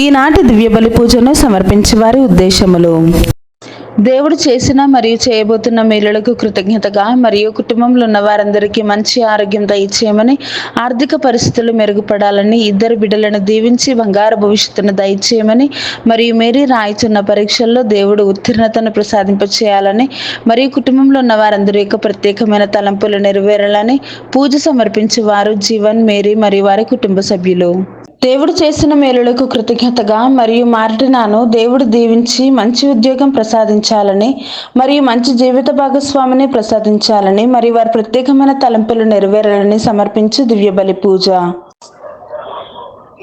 ఈనాటి దివ్య బలి పూజను సమర్పించే వారి ఉద్దేశములు: దేవుడు చేసిన మరియు చేయబోతున్న మేలులకు కృతజ్ఞతగా మరియు కుటుంబంలో ఉన్న వారందరికీ మంచి ఆరోగ్యం దయచేయమని, ఆర్థిక పరిస్థితులు మెరుగుపడాలని, ఇద్దరు బిడ్డలను దీవించి బంగారు భవిష్యత్తును దయచేయమని మరియు మేరీ రాయిచున్న పరీక్షల్లో దేవుడు ఉత్తీర్ణతను ప్రసాదింపచేయాలని మరియు కుటుంబంలో ఉన్న వారందరి యొక్క ప్రత్యేకమైన తలంపులు నెరవేరాలని పూజ సమర్పించే వారు జీవన్, మేరీ మరియు వారి కుటుంబ సభ్యులు. దేవుడు చేసిన మేలులకు కృతజ్ఞతగా మరియు మార్టినాను దేవుడు దీవించి మంచి ఉద్యోగం ప్రసాదించాలని మరియు మంచి జీవిత భాగస్వామిని ప్రసాదించాలని మరియు వారి ప్రత్యేకమైన తలంపులు నెరవేరాలని సమర్పించు దివ్య బలి పూజ.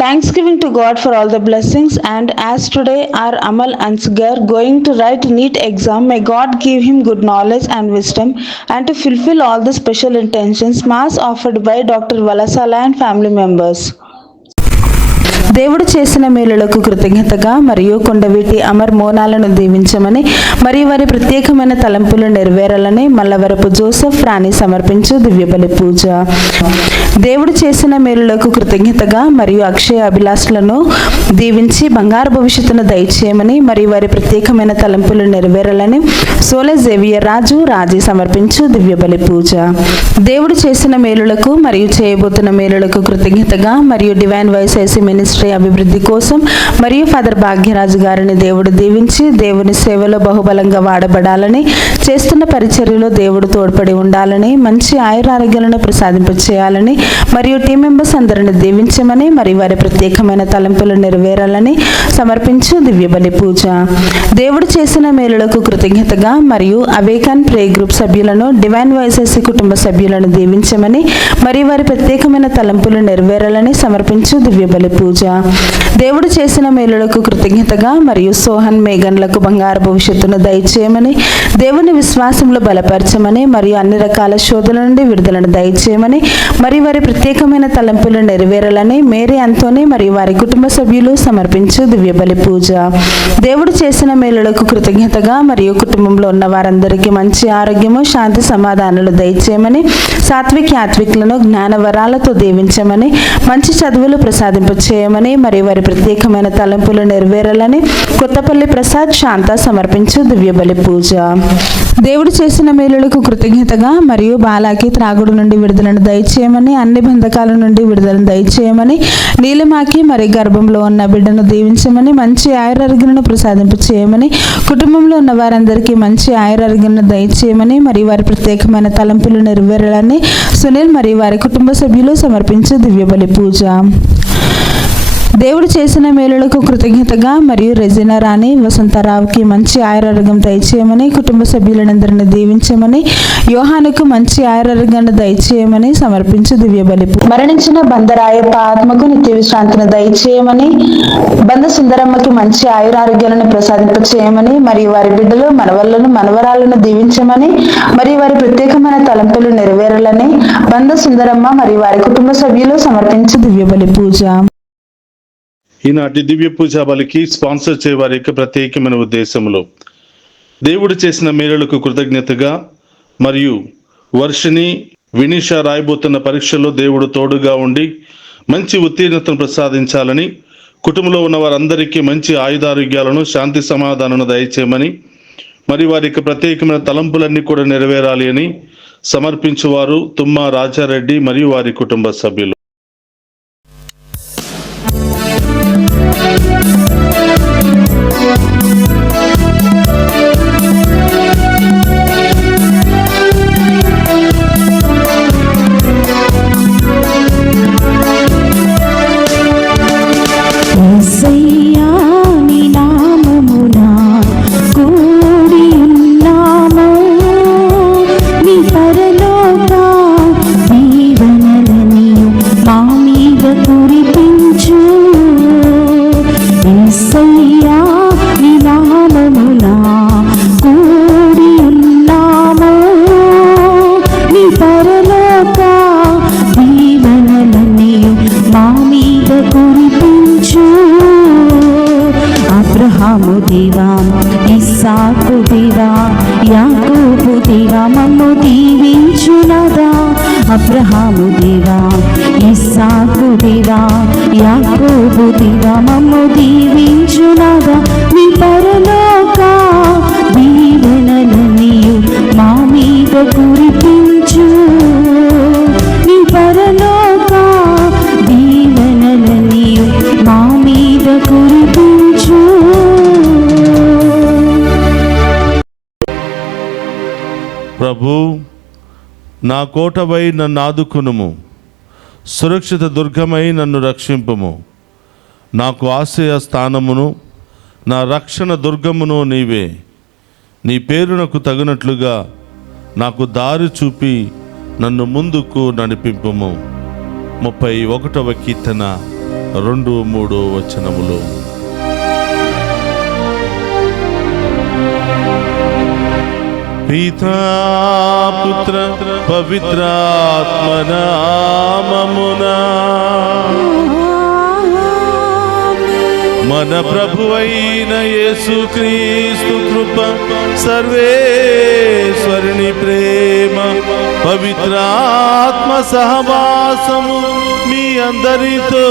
Thanksgiving to God for all the blessings, and as today our Amal Ansgar going to write NEET exam, may God give him good knowledge and wisdom and to fulfill all the special intentions. Mass offered by Dr. Valasala and family members. దేవుడు చేసిన మేలులకు కృతజ్ఞతగా మరియు కొండవీటి అమర్ మోనాలను దీవించమని మరియు వారి ప్రత్యేకమైన తలంపులు నెరవేరాలని మల్లవరపు జోసెఫ్ రాణి సమర్పించు దివ్య బలి పూజ. దేవుడు చేసిన మేలులకు కృతజ్ఞతగా మరియు అక్షయ అభిలాషలను దీవించి బంగారు భవిష్యత్తును దయచేయమని మరియు వారి ప్రత్యేకమైన తలంపులు నెరవేరాలని సోలే జేవియర్ రాజు రాజీ సమర్పించు దివ్య బలి పూజ. దేవుడు చేసిన మేలులకు మరియు చేయబోతున్న మేలులకు కృతజ్ఞతగా మరియు డివైన్ వైఎస్ఐసి మినిస్ట్రీ అభివృద్ధి కోసం మరియు ఫాదర్ భాగ్యరాజు గారిని దేవుడు దీవించి దేవుని సేవలో బహుబలంగా వాడబడాలని, చేస్తున్న పరిచర్యలో దేవుడు తోడ్పడి ఉండాలని, మంచి ఆయురారోగ్యాలను ప్రసాదింపచేయాలని మరియు టీం మెంబర్స్ అందరిని దీవించమని మరియు వారి ప్రత్యేకమైన తలంపులు నెరవేరాలని సమర్పించు దివ్య బలి పూజ. దేవుడు చేసిన మేలులకు కృతజ్ఞతగా మరియు అవేకాన్ ప్రే గ్రూప్ సభ్యులను, డివైన్ వైఎస్ఐసి కుటుంబ సభ్యులను దీవించమని మరియు వారి ప్రత్యేకమైన తలంపులు నెరవేరాలని సమర్పించు దివ్య బలి పూజ. దేవుడు చేసిన మేలులకు కృతజ్ఞతగా మరియు సోహన్ మేఘన్లకు బంగారు భవిష్యత్తును దయచేయమని, దేవుని విశ్వాసంలో బలపరచమని మరియు అన్ని రకాల శోధల నుండి విడుదలను దయచేయమని మరియు వారి ప్రత్యేకమైన తలంపులు నెరవేరాలని మేరీ అంతోని మరియు వారి కుటుంబ సభ్యులు సమర్పించు దివ్య బలి పూజ. దేవుడు చేసిన మేలులకు కృతజ్ఞతగా మరియు కుటుంబంలో ఉన్న వారందరికీ మంచి ఆరోగ్యము, శాంతి, సమాధానాలు దయచేయమని, సాత్విక్ యాత్వికులను జ్ఞాన వరాలతో దీవించమని, మంచి చదువులు ప్రసాదింపచేయమని మరియు వారి ప్రత్యేకమైన తలంపులు నెరవేరాలని కొత్తపల్లి ప్రసాద్ శాంత సమర్పించు దివ్య బలి పూజ. దేవుడు చేసిన మేలులకు కృతజ్ఞతగా మరియు బాలాకి త్రాగుడు నుండి విడుదలను దయచేయమని, అన్ని బంధకాల నుండి విడుదలను దయచేయమని, నీలిమాకి మరి గర్భంలో ఉన్న బిడ్డను దీవించమని, మంచి ఆయురారోగ్యాలను ప్రసాదింపచేయమని, కుటుంబంలో ఉన్న వారందరికీ మంచి ఆయురారోగ్యాలను దయచేయమని మరియు వారి ప్రత్యేకమైన తలంపులు నెరవేరాలని సునీల్ మరియు వారి కుటుంబ సభ్యులు సమర్పించు దివ్య బలి పూజ. దేవుడు చేసిన మేలులకు కృతజ్ఞతగా మరియు రెజినా రాణి వసంతరావుకి మంచి ఆయురారోగ్యం దయచేయమని, కుటుంబ సభ్యులందరిని దీవించమని, యోహానుకు మంచి ఆయురారోగ్యాన్ని దయచేయమని సమర్పించు దివ్య బలి. మరణించిన బందరాయప్ప ఆత్మకు నిత్య విశ్రాంతిని దయచేయమని, బంద సుందరమ్మకి మంచి ఆయురారోగ్యాలను ప్రసాదింపచేయమని మరియు వారి బిడ్డలు, మనవళ్లను, మనవరాలను దీవించమని మరియు వారి ప్రత్యేకమైన తలంపులు నెరవేరాలని బంద సుందరమ్మ మరియు వారి కుటుంబ సభ్యులు సమర్పించు దివ్య బలి పూజ. ఈనాటి దివ్య పూజా బలికి స్పాన్సర్ చేయవారి యొక్క ప్రత్యేకమైన ఉద్దేశములు: దేవుడు చేసిన మేలులకు కృతజ్ఞతగా మరియు వర్షిని వినీష రాయబోతున్న పరీక్షల్లో దేవుడు తోడుగా ఉండి మంచి ఉత్తీర్ణతను ప్రసాదించాలని, కుటుంబంలో ఉన్న వారందరికీ మంచి ఆయుధారోగ్యాలను, శాంతి, సమాధానాలను దయచేయమని మరియు వారి యొక్క ప్రత్యేకమైన తలంపులన్నీ కూడా నెరవేరాలి అని సమర్పించువారు తుమ్మా రాజారెడ్డి మరియు వారి కుటుంబ సభ్యులు. అబ్రహాము దేవా, ఇస్సాకు దేవా, యాకోబు దేవా, మమ్ము దీవించునదా. అబ్రహాము దేవా, ఇస్సాకు దేవా, యాకోబు దివా మమ్ము దీవించునాదా నీ పరలోక దీవెనలనియు మా మీద కురిపించు నీ పరలోక దీవెనలనియు మా మీద కురిపించు. ప్రభు, నా కోటవై నన్ను ఆదుకునుము, సురక్షిత దుర్గమై నన్ను రక్షింపుము. నాకు ఆశ్రయ స్థానమును నా రక్షణ దుర్గమును నీవే. నీ పేరునకు తగినట్లుగా నాకు దారి చూపి నన్ను ముందుకు నడిపింపుము. 31వ కీర్తన 2-3 వచనములు. పితా పుత్ర పవిత్రాత్మ నామమునా మన ప్రభువైన యేసుక్రీస్తు కృప, సర్వేశ్వరుని ప్రేమ, పవిత్రాత్మ సహవాసము మీ అందరితో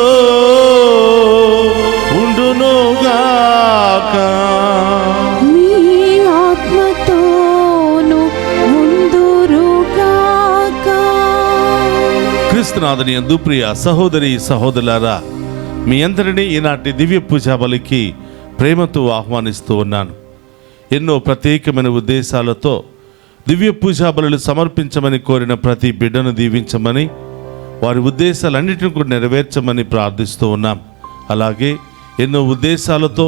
ఉండునుగాక. క్రీస్తునాథుని యందు ప్రియ సహోదరి సహోదరులారా, మీ అందరినీ ఈనాటి దివ్య పూజా బలికి ప్రేమతో ఆహ్వానిస్తూ ఉన్నాను. ఎన్నో ప్రత్యేకమైన ఉద్దేశాలతో దివ్య పూజా బలులు సమర్పించమని కోరిన ప్రతి బిడ్డను దీవించమని, వారి ఉద్దేశాలన్నింటినీ కూడా నెరవేర్చమని ప్రార్థిస్తూ ఉన్నాం. అలాగే ఎన్నో ఉద్దేశాలతో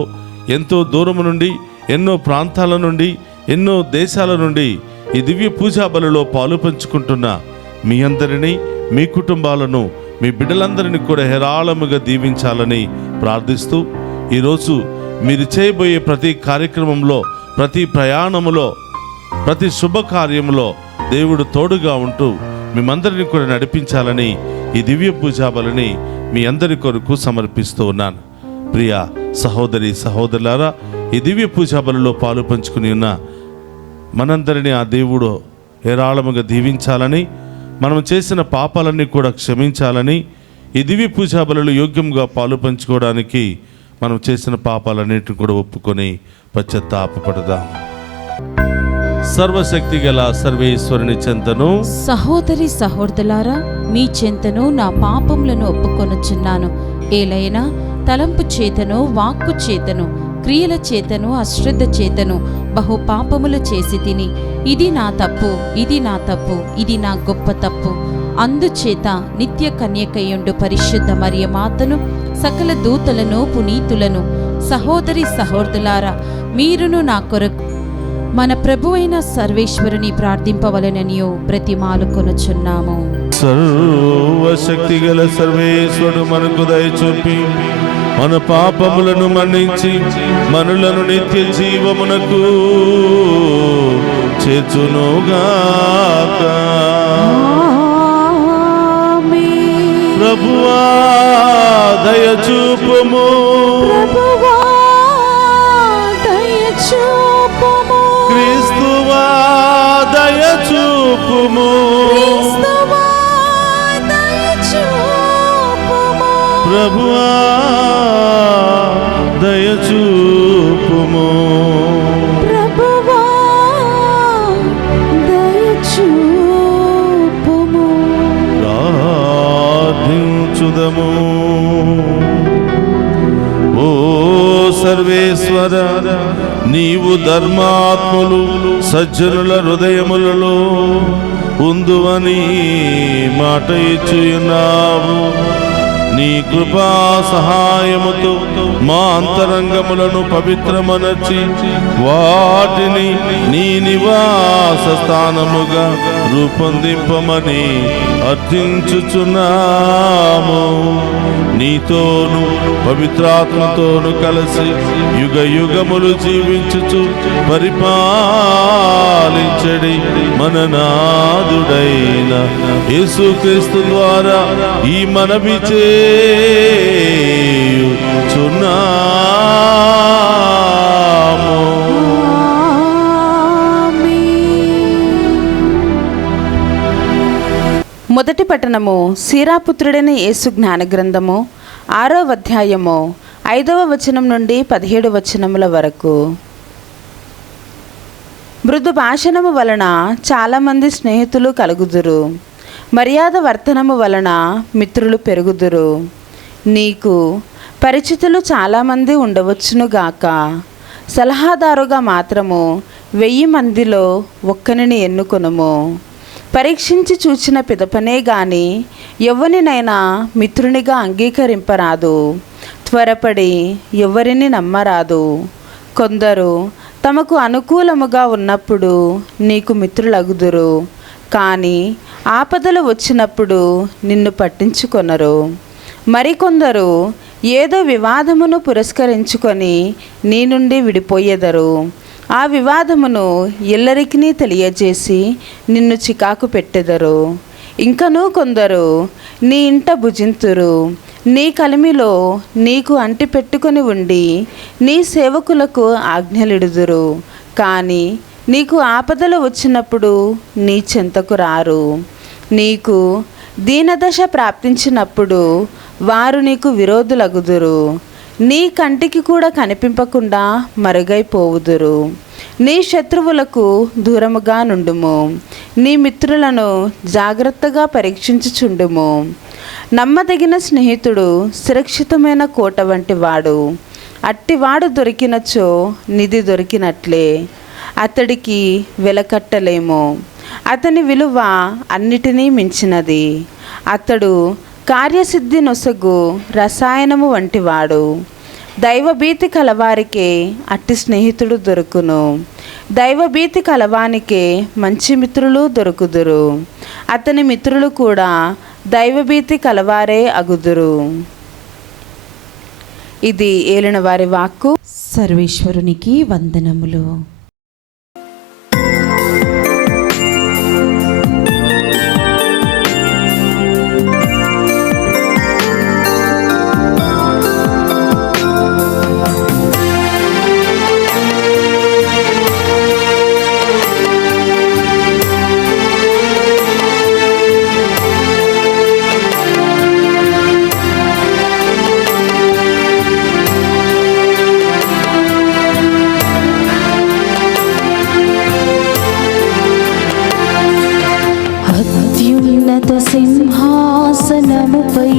ఎంతో దూరం నుండి, ఎన్నో ప్రాంతాల నుండి, ఎన్నో దేశాల నుండి ఈ దివ్య పూజా బలిలో పాలు పంచుకుంటున్న మీ అందరినీ, మీ కుటుంబాలను, మీ బిడ్డలందరినీ కూడా హేరాళముగా దీవించాలని ప్రార్థిస్తూ, ఈరోజు మీరు చేయబోయే ప్రతి కార్యక్రమంలో, ప్రతి ప్రయాణములో, ప్రతి శుభకార్యంలో దేవుడు తోడుగా ఉంటూ మిమ్మందరినీ కూడా నడిపించాలని ఈ దివ్య పూజా బలిని మీ అందరి కొరకు సమర్పిస్తూ ఉన్నాను. ప్రియ సహోదరి సహోదరులారా, ఈ దివ్య పూజా బలిలో పాలు పంచుకుని ఉన్న మనందరినీ ఆ దేవుడు హేరాళముగా దీవించాలని, మనం చేసిన పాపాలన్నీ కూడా క్షమించాలని, ఈ దివ్య పూజా బలులు యోగ్యంగా పాలు పంచుకోవడానికి మనం చేసిన పాపాలన్నింటిని కూడా ఒప్పుకొని పశ్చాత్తాపపడదాం. సర్వశక్తి గల సర్వేశ్వరుని చెంతను, సహోదరి సహోదరులారా, మీ చెంతను నా పాపములను ఒప్పుకొనుచున్నాను. ఏలైనా తలంపు చేతను, వాక్కు చేతను, క్రియల చేతను, అశ్రద్ధ చేతను బహు పాపములు చేసి తిని, ఇది నా తప్పు, ఇది నా తప్పు, ఇది నా గొప్ప తప్పు. అందుచేత నిత్య కన్యకయుండు పరిశుద్ధ మరియ మాతను, సకల దూతలను, పునీతులను, సహోదరి సహోదరులారా, మీరును నా కొరకు మన ప్రభువైన సర్వేశ్వరుని ప్రార్థింపవలెననియో బ్రతిమాలుకొనుచున్నాము. సర్వశక్తి గల సర్వేశ్వరుడు మనకు దయచూపి మన పాపములను మన్నించి మనులను నిత్య జీవమునకు చేర్చునుగాక. ప్రభువా దయచూపుము, క్రీస్తువా దయచూపుము, ప్రభువా దయచూపుము, ప్రార్థించుదము. ఓ సర్వేశ్వర, నీవు ధర్మాత్ములు సజ్జనుల హృదయములలో ఉందువని మాట ఇచ్చున్నావు. నీ కృపా సహాయముతో మా అంతరంగములను పవిత్రమనర్చి వాటిని నీ నివాస స్థానముగా రూపొందింపమని అర్థించుచున్నాము. నీతోను పవిత్రాత్మతోను కలిసి యుగ యుగములు జీవించుచు పరిపాలించడి మన నాదుడైన యేసుక్రీస్తు ద్వారా ఈ మనవి చేయుచున్నాము. మొదటి పట్టణము, సీరాపుత్రుడైన యేసు జ్ఞాన గ్రంథము 6వ అధ్యాయము 5వ వచనం నుండి 17 వచనముల వరకు. మృదు భాషణము వలన చాలామంది స్నేహితులు కలుగుదురు, మర్యాద వర్తనము వలన మిత్రులు పెరుగుదురు. నీకు పరిచితులు చాలామంది ఉండవచ్చునుగాక, సలహాదారుగా మాత్రము 1000 మందిలో ఒక్కనిని ఎన్నుకొనుము. పరీక్షించి చూచిన పిదపనే గాని ఎవరినైనా మిత్రునిగా అంగీకరింపరాదు. త్వరపడి ఎవరిని నమ్మరాదు. కొందరు తమకు అనుకూలముగా ఉన్నప్పుడు నీకు మిత్రులగుదురు, కానీ ఆపదలు వచ్చినప్పుడు నిన్ను పట్టించుకొనరు. మరికొందరు ఏదో వివాదమును పురస్కరించుకొని నీ నుండి విడిపోయెదరు. ఆ వివాదమును ఎల్లరికీ తెలియజేసి నిన్ను చికాకు పెట్టెదరు. ఇంకనూ కొందరు నీ ఇంట భుజింతురు, నీ కలిమిలో నీకు అంటి పెట్టుకొని ఉండి నీ సేవకులకు ఆజ్ఞలిడుదురు, కానీ నీకు ఆపదలు వచ్చినప్పుడు నీ చెంతకు రారు. నీకు దీనదశ ప్రాప్తించినప్పుడు వారు నీకు విరోధులగుదురు. నీ కంటికి కూడా కనిపింపకుండా మరుగైపోవుదురు. నీ శత్రువులకు దూరముగా నుండుము. నీ మిత్రులను జాగ్రత్తగా పరీక్షించుచుండుము. నమ్మదగిన స్నేహితుడు సురక్షితమైన కోట వంటి వాడు. అట్టివాడు దొరికినచో నిధి దొరికినట్లే. అతడికి వెలకట్టలేము. అతని విలువ అన్నిటినీ మించినది. అతడు కార్యసిద్ధి నొసగు రసాయనము వంటివాడు. దైవభీతి కలవారికే అట్టి స్నేహితుడు దొరుకును. దైవభీతి కలవానికే మంచి మిత్రులు దొరుకుదురు. అతని మిత్రులు కూడా దైవభీతి కలవారే అగుదురు. ఇది ఏలిన వారి వాక్కు. సర్వేశ్వరునికి వందనములు. అత్యున్నత సింహాసనముపై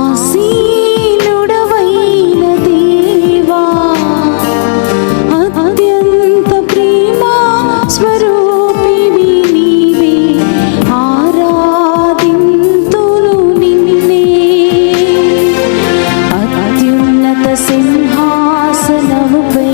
ఆసీనుడవైన దేవా, అత్యంత ప్రేమా స్వరూపివి నీవే, ఆరాధింతును నిన్నే. అత్యున్నత సింహాసనముపై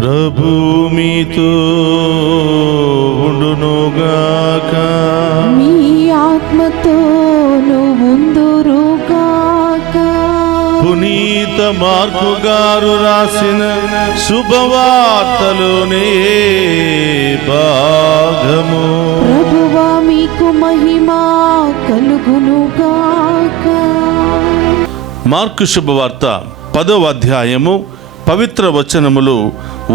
ప్రభు మీతో ఉండునుగాక. మీ ఆత్మతోను ఉందురుగాక. పునీత మార్కు గారు రాసిన శుభవార్తలోనే భాగము. ప్రభువా మీకు మహిమ కలుగునుగాక. మార్కు శుభవార్త 10వ అధ్యాయము పవిత్ర వచనములు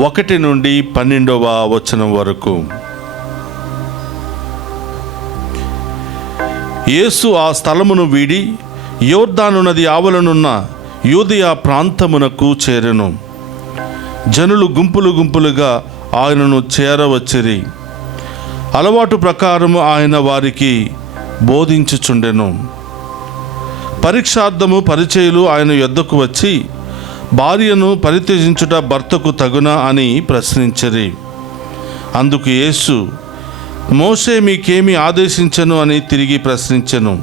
1 నుండి 12వ వచనం వరకు. యేసు ఆ స్థలమును వీడి యోర్దాను నది ఆవలనున్న యూదయ ప్రాంతమునకు చేరెను. జనులు గుంపులు గుంపులుగా ఆయనను చేరవచ్చిరి. అలవాటు ప్రకారము ఆయన వారికి బోధించుచుండెను. పరీక్షార్థము పరిచయులు ఆయన యొద్దకు వచ్చి, భార్యను పరిత్యజించుట భర్తకు తగునా అని ప్రశ్నించిరి. అందుకు యేసు, మోషే మీకేమి ఆదేశించెను అని తిరిగి ప్రశ్నించెను.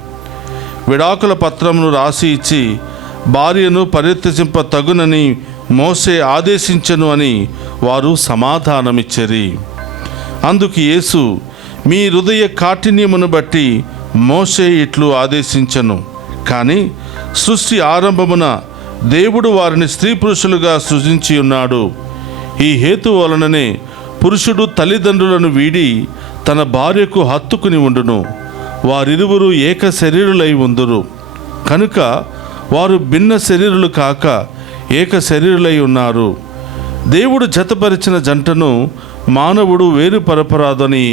విడాకుల పత్రమును రాసి ఇచ్చి భార్యను పరిత్యజింప తగునని మోషే ఆదేశించెను అని వారు సమాధానమిచ్చిరి. అందుకు యేసు, మీ హృదయ కాఠిన్యమును బట్టి మోషే ఇట్లు ఆదేశించెను, కానీ సృష్టి ఆరంభమున దేవుడు వారిని స్త్రీ పురుషులుగా సృజించి ఉన్నాడు. ఈ హేతు వలననే పురుషుడు తల్లిదండ్రులను వీడి తన భార్యకు హత్తుకుని ఉండును, వారిరువురు ఏక శరీరులై ఉందురు. కనుక వారు భిన్న శరీరులు కాక ఏక శరీరులై ఉన్నారు. దేవుడు జతపరిచిన జంటను మానవుడు వేరుపరపరాదని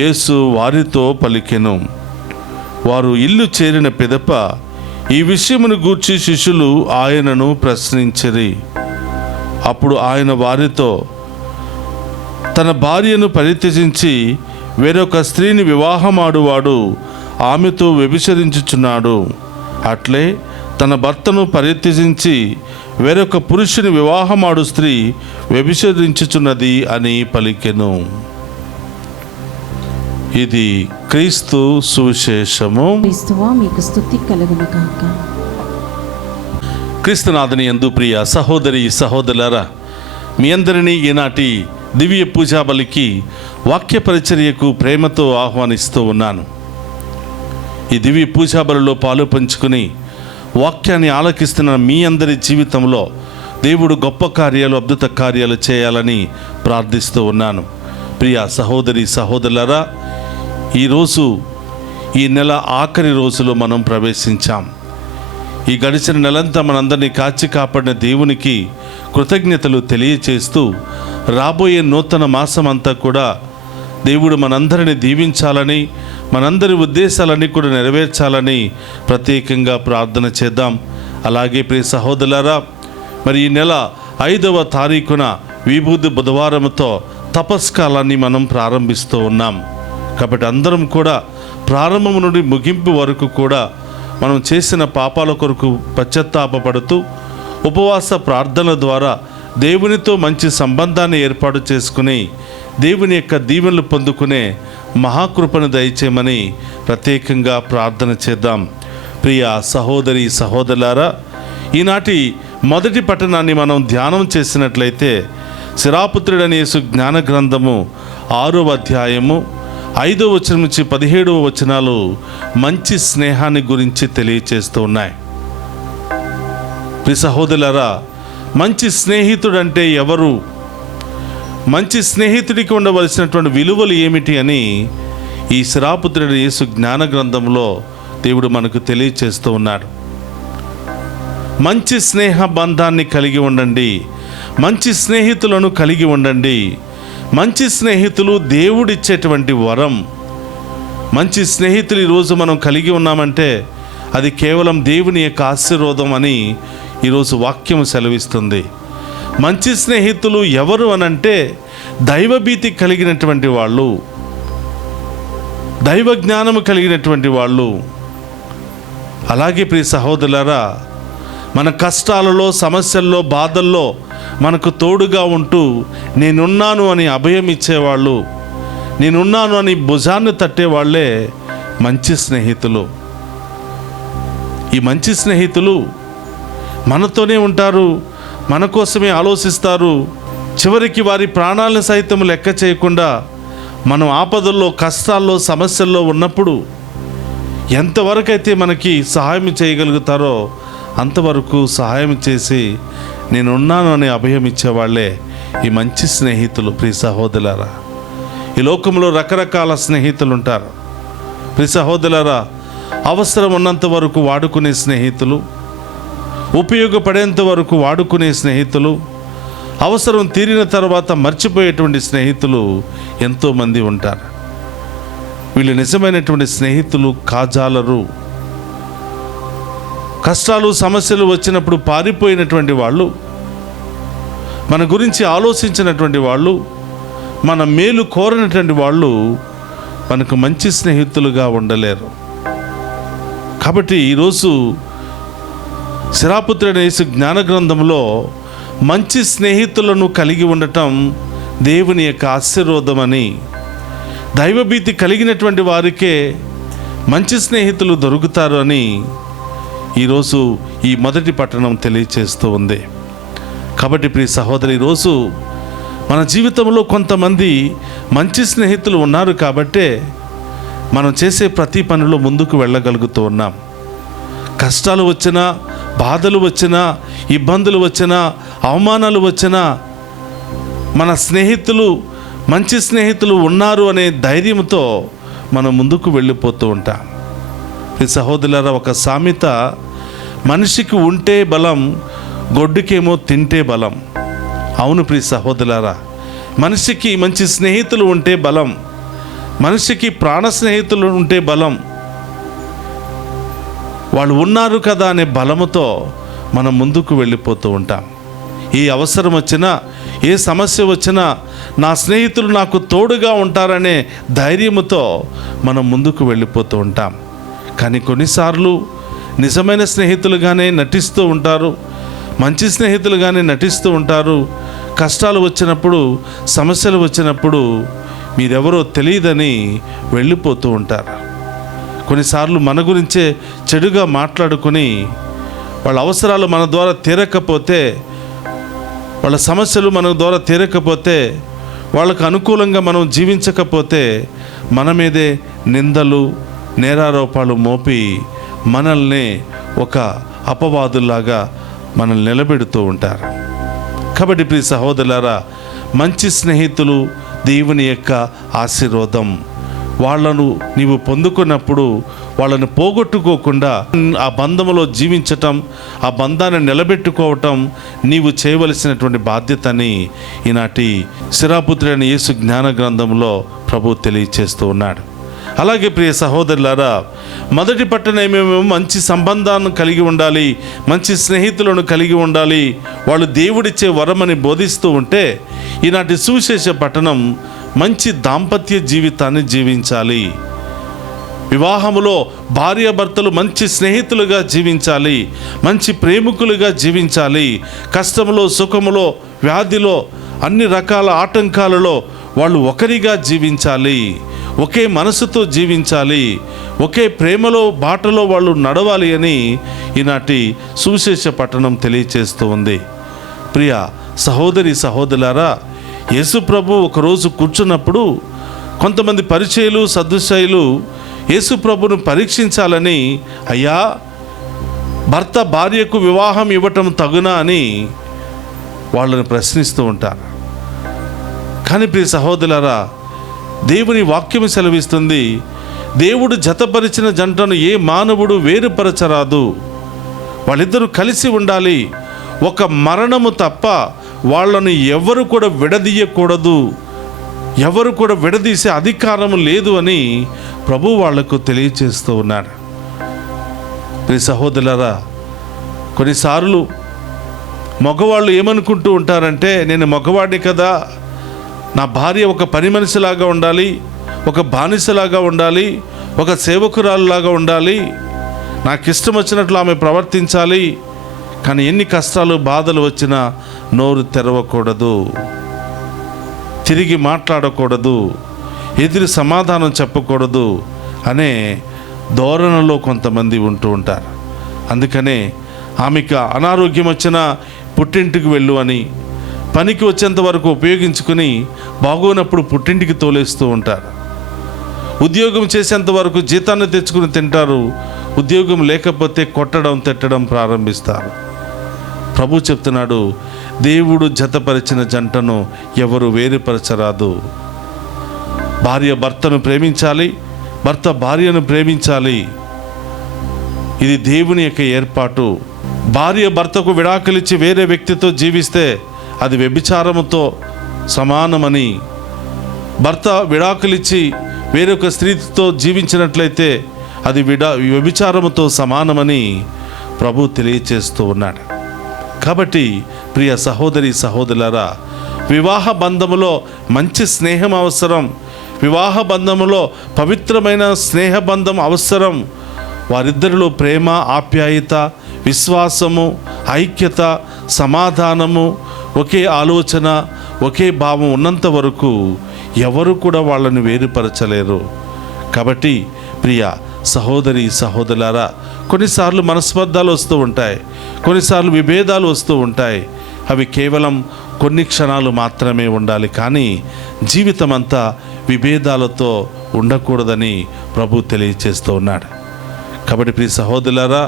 యేసు వారితో పలికెను. వారు ఇల్లు చేరిన పిదప ఈ విషయమును గూర్చి శిష్యులు ఆయనను ప్రశ్నించిరి. అప్పుడు ఆయన వారితో, తన భార్యను పరిత్యజించి వేరొక స్త్రీని వివాహమాడువాడు ఆమెతో వ్యభిచరించుచున్నాడు. అట్లే తన భర్తను పరిత్యజించి వేరొక పురుషుని వివాహమాడు స్త్రీ వ్యభిచరించుచున్నది అని పలికెను. ఇది క్రీస్తు సువిశేషము. క్రీస్తువా మీకు స్తుతి కలుగును గాక. క్రీస్తునాథుని యందు ప్రియ సహోదరి సహోదరులారా, మీ అందరినీ ఈనాటి దివ్య పూజా బలికి వాక్య పరిచర్యకు ప్రేమతో ఆహ్వానిస్తూ ఉన్నాను. ఈ దివ్య పూజా బలిలో పాలు పంచుకుని వాక్యాన్ని ఆలకిస్తున్న మీ అందరి జీవితంలో దేవుడు గొప్ప కార్యాలు, అద్భుత కార్యాలు చేయాలని ప్రార్థిస్తూ ఉన్నాను. ప్రియ సహోదరి సహోదరులారా, ఈరోజు ఈ నెల ఆఖరి రోజులో మనం ప్రవేశించాం. ఈ గడిచిన నెలంతా మనందరినీ కాచి కాపాడిన దేవునికి కృతజ్ఞతలు తెలియచేస్తూ రాబోయే నూతన మాసం అంతా కూడా దేవుడు మనందరిని దీవించాలని, మనందరి ఉద్దేశాలన్నీ కూడా నెరవేర్చాలని ప్రత్యేకంగా ప్రార్థన చేద్దాం. అలాగే ప్రియ సహోదరులారా, మరి ఈ నెల 5వ తారీఖున విభూది బుధవారంతో తపస్కాలాన్ని మనం ప్రారంభిస్తూ ఉన్నాం. కాబట్టి అందరం కూడా ప్రారంభం నుండి ముగింపు వరకు కూడా మనం చేసిన పాపాల కొరకు పశ్చాత్తాపపడుతూ ఉపవాస ప్రార్థనల ద్వారా దేవునితో మంచి సంబంధాన్ని ఏర్పాటు చేసుకుని దేవుని యొక్క దీవెనలు పొందుకునే మహాకృపను దయచేయమని ప్రత్యేకంగా ప్రార్థన చేద్దాం. ప్రియ సహోదరి సహోదరులారా, ఈనాటి మొదటి పట్టణాన్ని మనం ధ్యానం చేసినట్లయితే శిరాపుత్రుడనే యేసు జ్ఞాన గ్రంథము 6వ అధ్యాయము 5వ వచనం నుంచి 17వ వచనాలు మంచి స్నేహాన్ని గురించి తెలియచేస్తూ ఉన్నాయి. ప్రియ సహోదరులారా, మంచి స్నేహితుడంటే ఎవరు, మంచి స్నేహితుడికి ఉండవలసినటువంటి విలువలు ఏమిటి అని ఈ శిరాపుత్రుడు యేసు జ్ఞాన గ్రంథంలో దేవుడు మనకు తెలియచేస్తూ ఉన్నాడు. మంచి స్నేహ బంధాన్ని కలిగి ఉండండి, మంచి స్నేహితులను కలిగి ఉండండి. మంచి స్నేహితులు దేవుడిచ్చేటువంటి వరం. మంచి స్నేహితులు ఈరోజు మనం కలిగి ఉన్నామంటే అది కేవలం దేవుని యొక్క ఆశీర్వాదం అని ఈరోజు వాక్యం సెలవిస్తుంది. మంచి స్నేహితులు ఎవరు అనంటే దైవభీతి కలిగినటువంటి వాళ్ళు, దైవ జ్ఞానము కలిగినటువంటి వాళ్ళు. అలాగే ప్రియ సహోదరులారా, మన కష్టాలలో, సమస్యల్లో, బాధల్లో మనకు తోడుగా ఉంటూ నేనున్నాను అని అభయం ఇచ్చేవాళ్ళు, నేనున్నాను అని భుజాన్ని తట్టేవాళ్లే మంచి స్నేహితులు. ఈ మంచి స్నేహితులు మనతోనే ఉంటారు, మన కోసమే ఆలోచిస్తారు. చివరికి వారి ప్రాణాలను సైతం లెక్క చేయకుండా మనం ఆపదల్లో, కష్టాల్లో, సమస్యల్లో ఉన్నప్పుడు ఎంతవరకైతే మనకి సహాయం చేయగలుగుతారో అంతవరకు సహాయం చేసి నేనున్నాను అని అభయం ఇచ్చేవాళ్లే ఈ మంచి స్నేహితులు. ప్రియ సహోదరులారా, ఈ లోకంలో రకరకాల స్నేహితులు ఉంటారు. ప్రియ సహోదరులారా, అవసరం ఉన్నంత వరకు వాడుకునే స్నేహితులు, ఉపయోగపడేంత వరకు వాడుకునే స్నేహితులు, అవసరం తీరిన తర్వాత మర్చిపోయేటువంటి స్నేహితులు ఎంతోమంది ఉంటారు. వీళ్ళు నిజమైనటువంటి స్నేహితులు కాజాలరు. కష్టాలు, సమస్యలు వచ్చినప్పుడు పారిపోయినటువంటి వాళ్ళు, మన గురించి ఆలోచించినటువంటి వాళ్ళు, మన మేలు కోరినటువంటి వాళ్ళు మనకు మంచి స్నేహితులుగా ఉండలేరు. కాబట్టి ఈరోజు శిరాపుత్రుడైన యేసు జ్ఞాన గ్రంథంలో మంచి స్నేహితులను కలిగి ఉండటం దేవుని యొక్క ఆశీర్వాదమని, దైవభీతి కలిగినటువంటి వారికే మంచి స్నేహితులు దొరుకుతారు అని ఈరోజు ఈ మొదటి పట్టణం తెలియచేస్తూ ఉంది. కాబట్టి ప్రియ సహోదరి, ఈరోజు మన జీవితంలో కొంతమంది మంచి స్నేహితులు ఉన్నారు కాబట్టే మనం చేసే ప్రతి పనిలో ముందుకు వెళ్ళగలుగుతూ ఉన్నాం. కష్టాలు వచ్చినా, బాధలు వచ్చినా, ఇబ్బందులు వచ్చినా, అవమానాలు వచ్చినా మన స్నేహితులు, మంచి స్నేహితులు ఉన్నారు అనే ధైర్యంతో మనం ముందుకు వెళ్ళిపోతూ ఉంటాం. ఈ సహోదరులారా, ఒక సామెత, మనిషికి ఉంటే బలం, గొడ్డుకేమో తింటే బలం. అవును ప్రియ సహోదరులారా, మనిషికి మంచి స్నేహితులు ఉంటే బలం, మనిషికి ప్రాణ స్నేహితులు ఉంటే బలం. వాళ్ళు ఉన్నారు కదా అనే బలముతో మనం ముందుకు వెళ్ళిపోతూ ఉంటాం. ఏ అవసరం వచ్చినా, ఏ సమస్య వచ్చినా నా స్నేహితులు నాకు తోడుగా ఉంటారనే ధైర్యముతో మనం ముందుకు వెళ్ళిపోతూ ఉంటాం. కానీ కొన్నిసార్లు నిజమైన స్నేహితులుగానే నటిస్తూ ఉంటారు, మంచి స్నేహితులుగానే నటిస్తూ ఉంటారు. కష్టాలు వచ్చినప్పుడు, సమస్యలు వచ్చినప్పుడు మీరెవరో తెలియదని వెళ్ళిపోతూ ఉంటారు. కొన్నిసార్లు మన గురించే చెడుగా మాట్లాడుకొని వాళ్ళ అవసరాలు మన ద్వారా తీరకపోతే, వాళ్ళ సమస్యలు మన ద్వారా తీరకపోతే, వాళ్ళకు అనుకూలంగా మనం జీవించకపోతే మన మీదే నిందలు, నేరారోపాలు మోపి మనల్ని ఒక అపవాదుల్లాగా మనల్ని నిలబెడుతూ ఉంటారు. కాబట్టి ప్రియ సహోదరులారా, మంచి స్నేహితులు దేవుని యొక్క ఆశీర్వాదం. వాళ్ళను నీవు పొందుకున్నప్పుడు వాళ్ళను పోగొట్టుకోకుండా ఆ బంధములో జీవించటం, ఆ బంధాన్ని నిలబెట్టుకోవటం నీవు చేయవలసినటువంటి బాధ్యతని ఈనాటి శిరాపుత్రుడైన యేసు జ్ఞాన గ్రంథంలో ప్రభు తెలియచేస్తూ ఉన్నాడు. అలాగే ప్రియ సహోదరులారా, మొదటి పట్టణమేమో మంచి సంబంధాలను కలిగి ఉండాలి, మంచి స్నేహితులను కలిగి ఉండాలి, వాళ్ళు దేవుడిచ్చే వరమని బోధిస్తూ ఉంటే, ఈనాటి సువిశేష పట్టణం మంచి దాంపత్య జీవితాన్ని జీవించాలి. వివాహములో భార్యాభర్తలు మంచి స్నేహితులుగా జీవించాలి, మంచి ప్రేమికులుగా జీవించాలి. కష్టములో, సుఖములో, వ్యాధిలో, అన్ని రకాల ఆటంకాలలో వాళ్ళు ఒకరిగా జీవించాలి, ఒకే మనసుతో జీవించాలి, ఒకే ప్రేమలో బాటలో వాళ్ళు నడవాలి అని ఈనాటి సువిశేష పట్టణం తెలియచేస్తూ ఉంది. ప్రియ సహోదరి సహోదరులారా, యేసు ప్రభు ఒకరోజు కూర్చున్నప్పుడు కొంతమంది పరిచయులు, సద్దుశయులు యేసు ప్రభును పరీక్షించాలని, అయ్యా భర్త భార్యకు వివాహం ఇవ్వటం తగునా అని వాళ్ళని ప్రశ్నిస్తూ ఉంటారు. కానీ ప్రియ సహోదరులారా, దేవుని వాక్యం సెలవిస్తుంది, దేవుడు జతపరిచిన జంటను ఏ మానవుడు వేరుపరచరాదు. వాళ్ళిద్దరూ కలిసి ఉండాలి. ఒక మరణము తప్ప వాళ్ళను ఎవరు కూడా విడదీయకూడదు, ఎవరు కూడా విడదీసే అధికారం లేదు అని ప్రభు వాళ్లకు తెలియచేస్తూ ఉన్నాడు. ప్రియ సహోదరులారా, కొన్నిసార్లు మగవాళ్ళు ఏమనుకుంటూ ఉంటారంటే, నేను మగవాడిని కదా, నా భార్య ఒక పని మనిషిలాగా ఉండాలి, ఒక బానిసలాగా ఉండాలి, ఒక సేవకురాలులాగా ఉండాలి, నాకు ఇష్టం వచ్చినట్లు ఆమె ప్రవర్తించాలి. కానీ ఎన్ని కష్టాలు, బాధలు వచ్చినా నోరు తెరవకూడదు, తిరిగి మాట్లాడకూడదు, ఎదురు సమాధానం చెప్పకూడదు అనే ధోరణిలో కొంతమంది ఉంటూ ఉంటారు. అందుకనే ఆమెకు అనారోగ్యం వచ్చినా పుట్టింటికి వెళ్ళు అని, పనికి వచ్చేంత వరకు ఉపయోగించుకుని బాగోనప్పుడు పుట్టింటికి తోలేస్తూ ఉంటారు. ఉద్యోగం చేసేంత వరకు జీతాన్ని తెచ్చుకుని తింటారు, ఉద్యోగం లేకపోతే కొట్టడం, తిట్టడం ప్రారంభిస్తారు. ప్రభు చెప్తున్నాడు, దేవుడు జతపరిచిన జంటను ఎవరు వేరుపరచరాదు. భార్య భర్తను ప్రేమించాలి, భర్త భార్యను ప్రేమించాలి. ఇది దేవుని యొక్క ఏర్పాటు. భార్య భర్తకు విడాకులిచ్చి వేరే వ్యక్తితో జీవిస్తే అది వ్యభిచారముతో సమానమని, భర్త విడాకులిచ్చి వేరొక స్త్రీతో జీవించినట్లయితే అది వ్యభిచారముతో సమానమని ప్రభు తెలియచేస్తూ ఉన్నాడు. కాబట్టి ప్రియ సహోదరి సహోదరులారా, వివాహ బంధములో మంచి స్నేహం అవసరం, వివాహ బంధములో పవిత్రమైన స్నేహబంధం అవసరం. వారిద్దరిలో ప్రేమ, ఆప్యాయత, విశ్వాసము, ఐక్యత, సమాధానము, ఒకే ఆలోచన, ఒకే భావం ఉన్నంత వరకు ఎవరు కూడా వాళ్ళని వేరుపరచలేరు. కాబట్టి ప్రియ సహోదరి సహోదరులారా, కొన్నిసార్లు మనస్పర్ధాలు వస్తూ ఉంటాయి, కొన్నిసార్లు విభేదాలు వస్తూ ఉంటాయి. అవి కేవలం కొన్ని క్షణాలు మాత్రమే ఉండాలి, కానీ జీవితం అంతా విభేదాలతో ఉండకూడదని ప్రభు తెలియచేస్తూ ఉన్నాడు. కాబట్టి ప్రియ సహోదరులారా,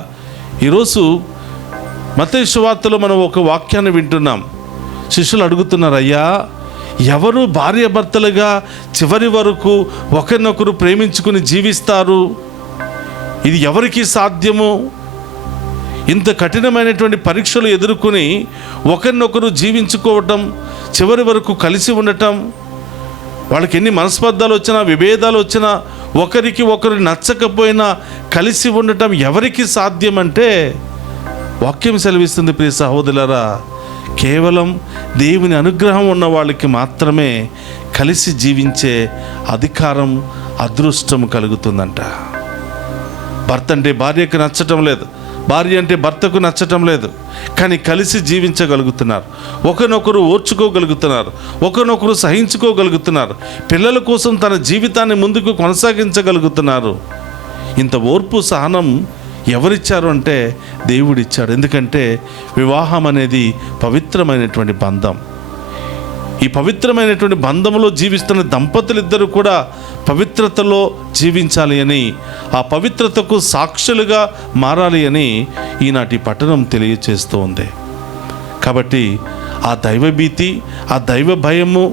ఈరోజు మత్తయి సువార్తలో మనం ఒక వాక్యాన్ని వింటున్నాం. శిష్యులు అడుగుతున్నారు, అయ్యా, ఎవరు భార్యాభర్తలుగా చివరి వరకు ఒకరినొకరు ప్రేమించుకుని జీవిస్తారు? ఇది ఎవరికి సాధ్యము? ఇంత కఠినమైనటువంటి పరీక్షలు ఎదుర్కొని ఒకరినొకరు జీవించుకోవటం, చివరి వరకు కలిసి ఉండటం, వాళ్ళకి ఎన్ని మనస్పర్ధాలు వచ్చినా, విభేదాలు వచ్చినా, ఒకరికి ఒకరు నచ్చకపోయినా కలిసి ఉండటం ఎవరికి సాధ్యమంటే వాక్యం సెలవిస్తుంది ప్రియ సహోదరులారా, కేవలం దేవుని అనుగ్రహం ఉన్న వాళ్ళకి మాత్రమే కలిసి జీవించే అధికారం, అదృష్టం కలుగుతుందంట. భర్త అంటే భార్యకు నచ్చటం లేదు, భార్య అంటే భర్తకు నచ్చటం లేదు, కానీ కలిసి జీవించగలుగుతున్నారు, ఒకరినొకరు ఓర్చుకోగలుగుతున్నారు, ఒకరినొకరు సహించుకోగలుగుతున్నారు, పిల్లల కోసం తన జీవితాన్ని ముందుకు కొనసాగించగలుగుతున్నారు. ఇంత ఓర్పు, సహనం ఎవరిచ్చారు అంటే దేవుడిచ్చాడు. ఎందుకంటే వివాహం అనేది పవిత్రమైనటువంటి బంధం. ఈ పవిత్రమైనటువంటి బంధంలో జీవిస్తున్న దంపతులిద్దరూ కూడా పవిత్రతలో జీవించాలి అని, ఆ పవిత్రతకు సాక్షులుగా మారాలి అని ఈనాటి పట్టణం తెలియచేస్తూ ఉంది. కాబట్టి ఆ దైవభీతి, ఆ దైవ భయము,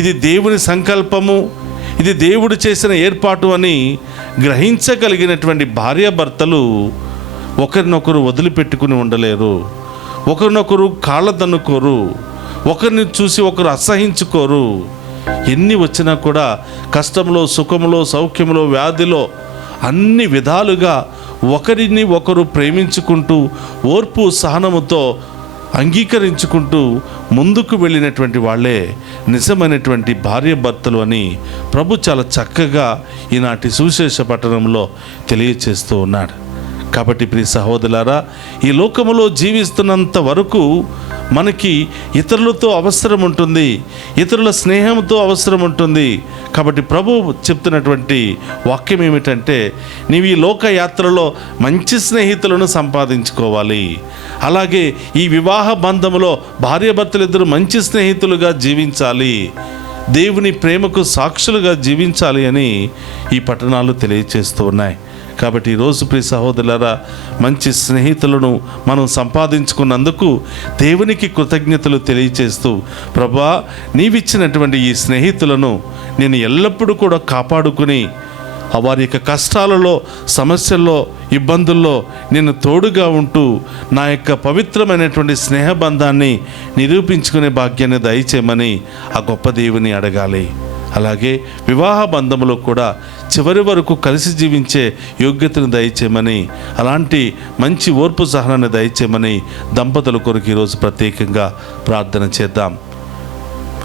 ఇది దేవుని సంకల్పము, ఇది దేవుడు చేసిన ఏర్పాటు అని గ్రహించగలిగినటువంటి భార్యాభర్తలు ఒకరినొకరు వదిలిపెట్టుకుని ఉండలేరు, ఒకరినొకరు కాళ్ళదన్నుకోరు, ఒకరిని చూసి ఒకరు అసహించుకోరు. ఎన్ని వచ్చినా కూడా కష్టంలో, సుఖంలో, సౌఖ్యంలో, వ్యాధిలో అన్ని విధాలుగా ఒకరిని ఒకరు ప్రేమించుకుంటూ ఓర్పు సహనముతో అంగీకరించుకుంటూ ముందుకు వెళ్ళినటువంటి వాళ్ళే నిజమైనటువంటి భార్యాభర్తలు అని ప్రభు చాలా చక్కగా ఈనాటి సువిశేష పట్టణంలో తెలియచేస్తూ ఉన్నాడు. కాబట్టి ప్రియ సహోదరులారా, ఈ లోకములో జీవిస్తున్నంత వరకు మనకి ఇతరులతో అవసరం ఉంటుంది, ఇతరుల స్నేహంతో అవసరం ఉంటుంది. కాబట్టి ప్రభు చెప్తున్నటువంటి వాక్యం ఏమిటంటే, నీవు ఈ లోక యాత్రలో మంచి స్నేహితులను సంపాదించుకోవాలి. అలాగే ఈ వివాహ బంధంలో భార్యాభర్తలు ఇద్దరు మంచి స్నేహితులుగా జీవించాలి, దేవుని ప్రేమకు సాక్షులుగా జీవించాలి అని ఈ పట్టణాలు తెలియచేస్తూ ఉన్నాయి. కాబట్టి ఈరోజు ప్రియ సహోదరులారా, మంచి స్నేహితులను మనం సంపాదించుకున్నందుకు దేవునికి కృతజ్ఞతలు తెలియచేస్తూ, ప్రభా, నీవిచ్చినటువంటి ఈ స్నేహితులను నేను ఎల్లప్పుడూ కూడా కాపాడుకుని వారి యొక్క కష్టాలలో, సమస్యల్లో, ఇబ్బందుల్లో నేను తోడుగా ఉంటూ నా యొక్క పవిత్రమైనటువంటి స్నేహబంధాన్ని నిరూపించుకునే భాగ్యాన్ని దయచేయమని ఆ గొప్ప దేవుని అడగాలి. అలాగే వివాహ బంధంలో కూడా చివరి వరకు కలిసి జీవించే యోగ్యతను దయచేయమని, అలాంటి మంచి ఓర్పు సహనాన్ని దయచేయమని దంపతుల కొరకు ఈరోజు ప్రత్యేకంగా ప్రార్థన చేద్దాం.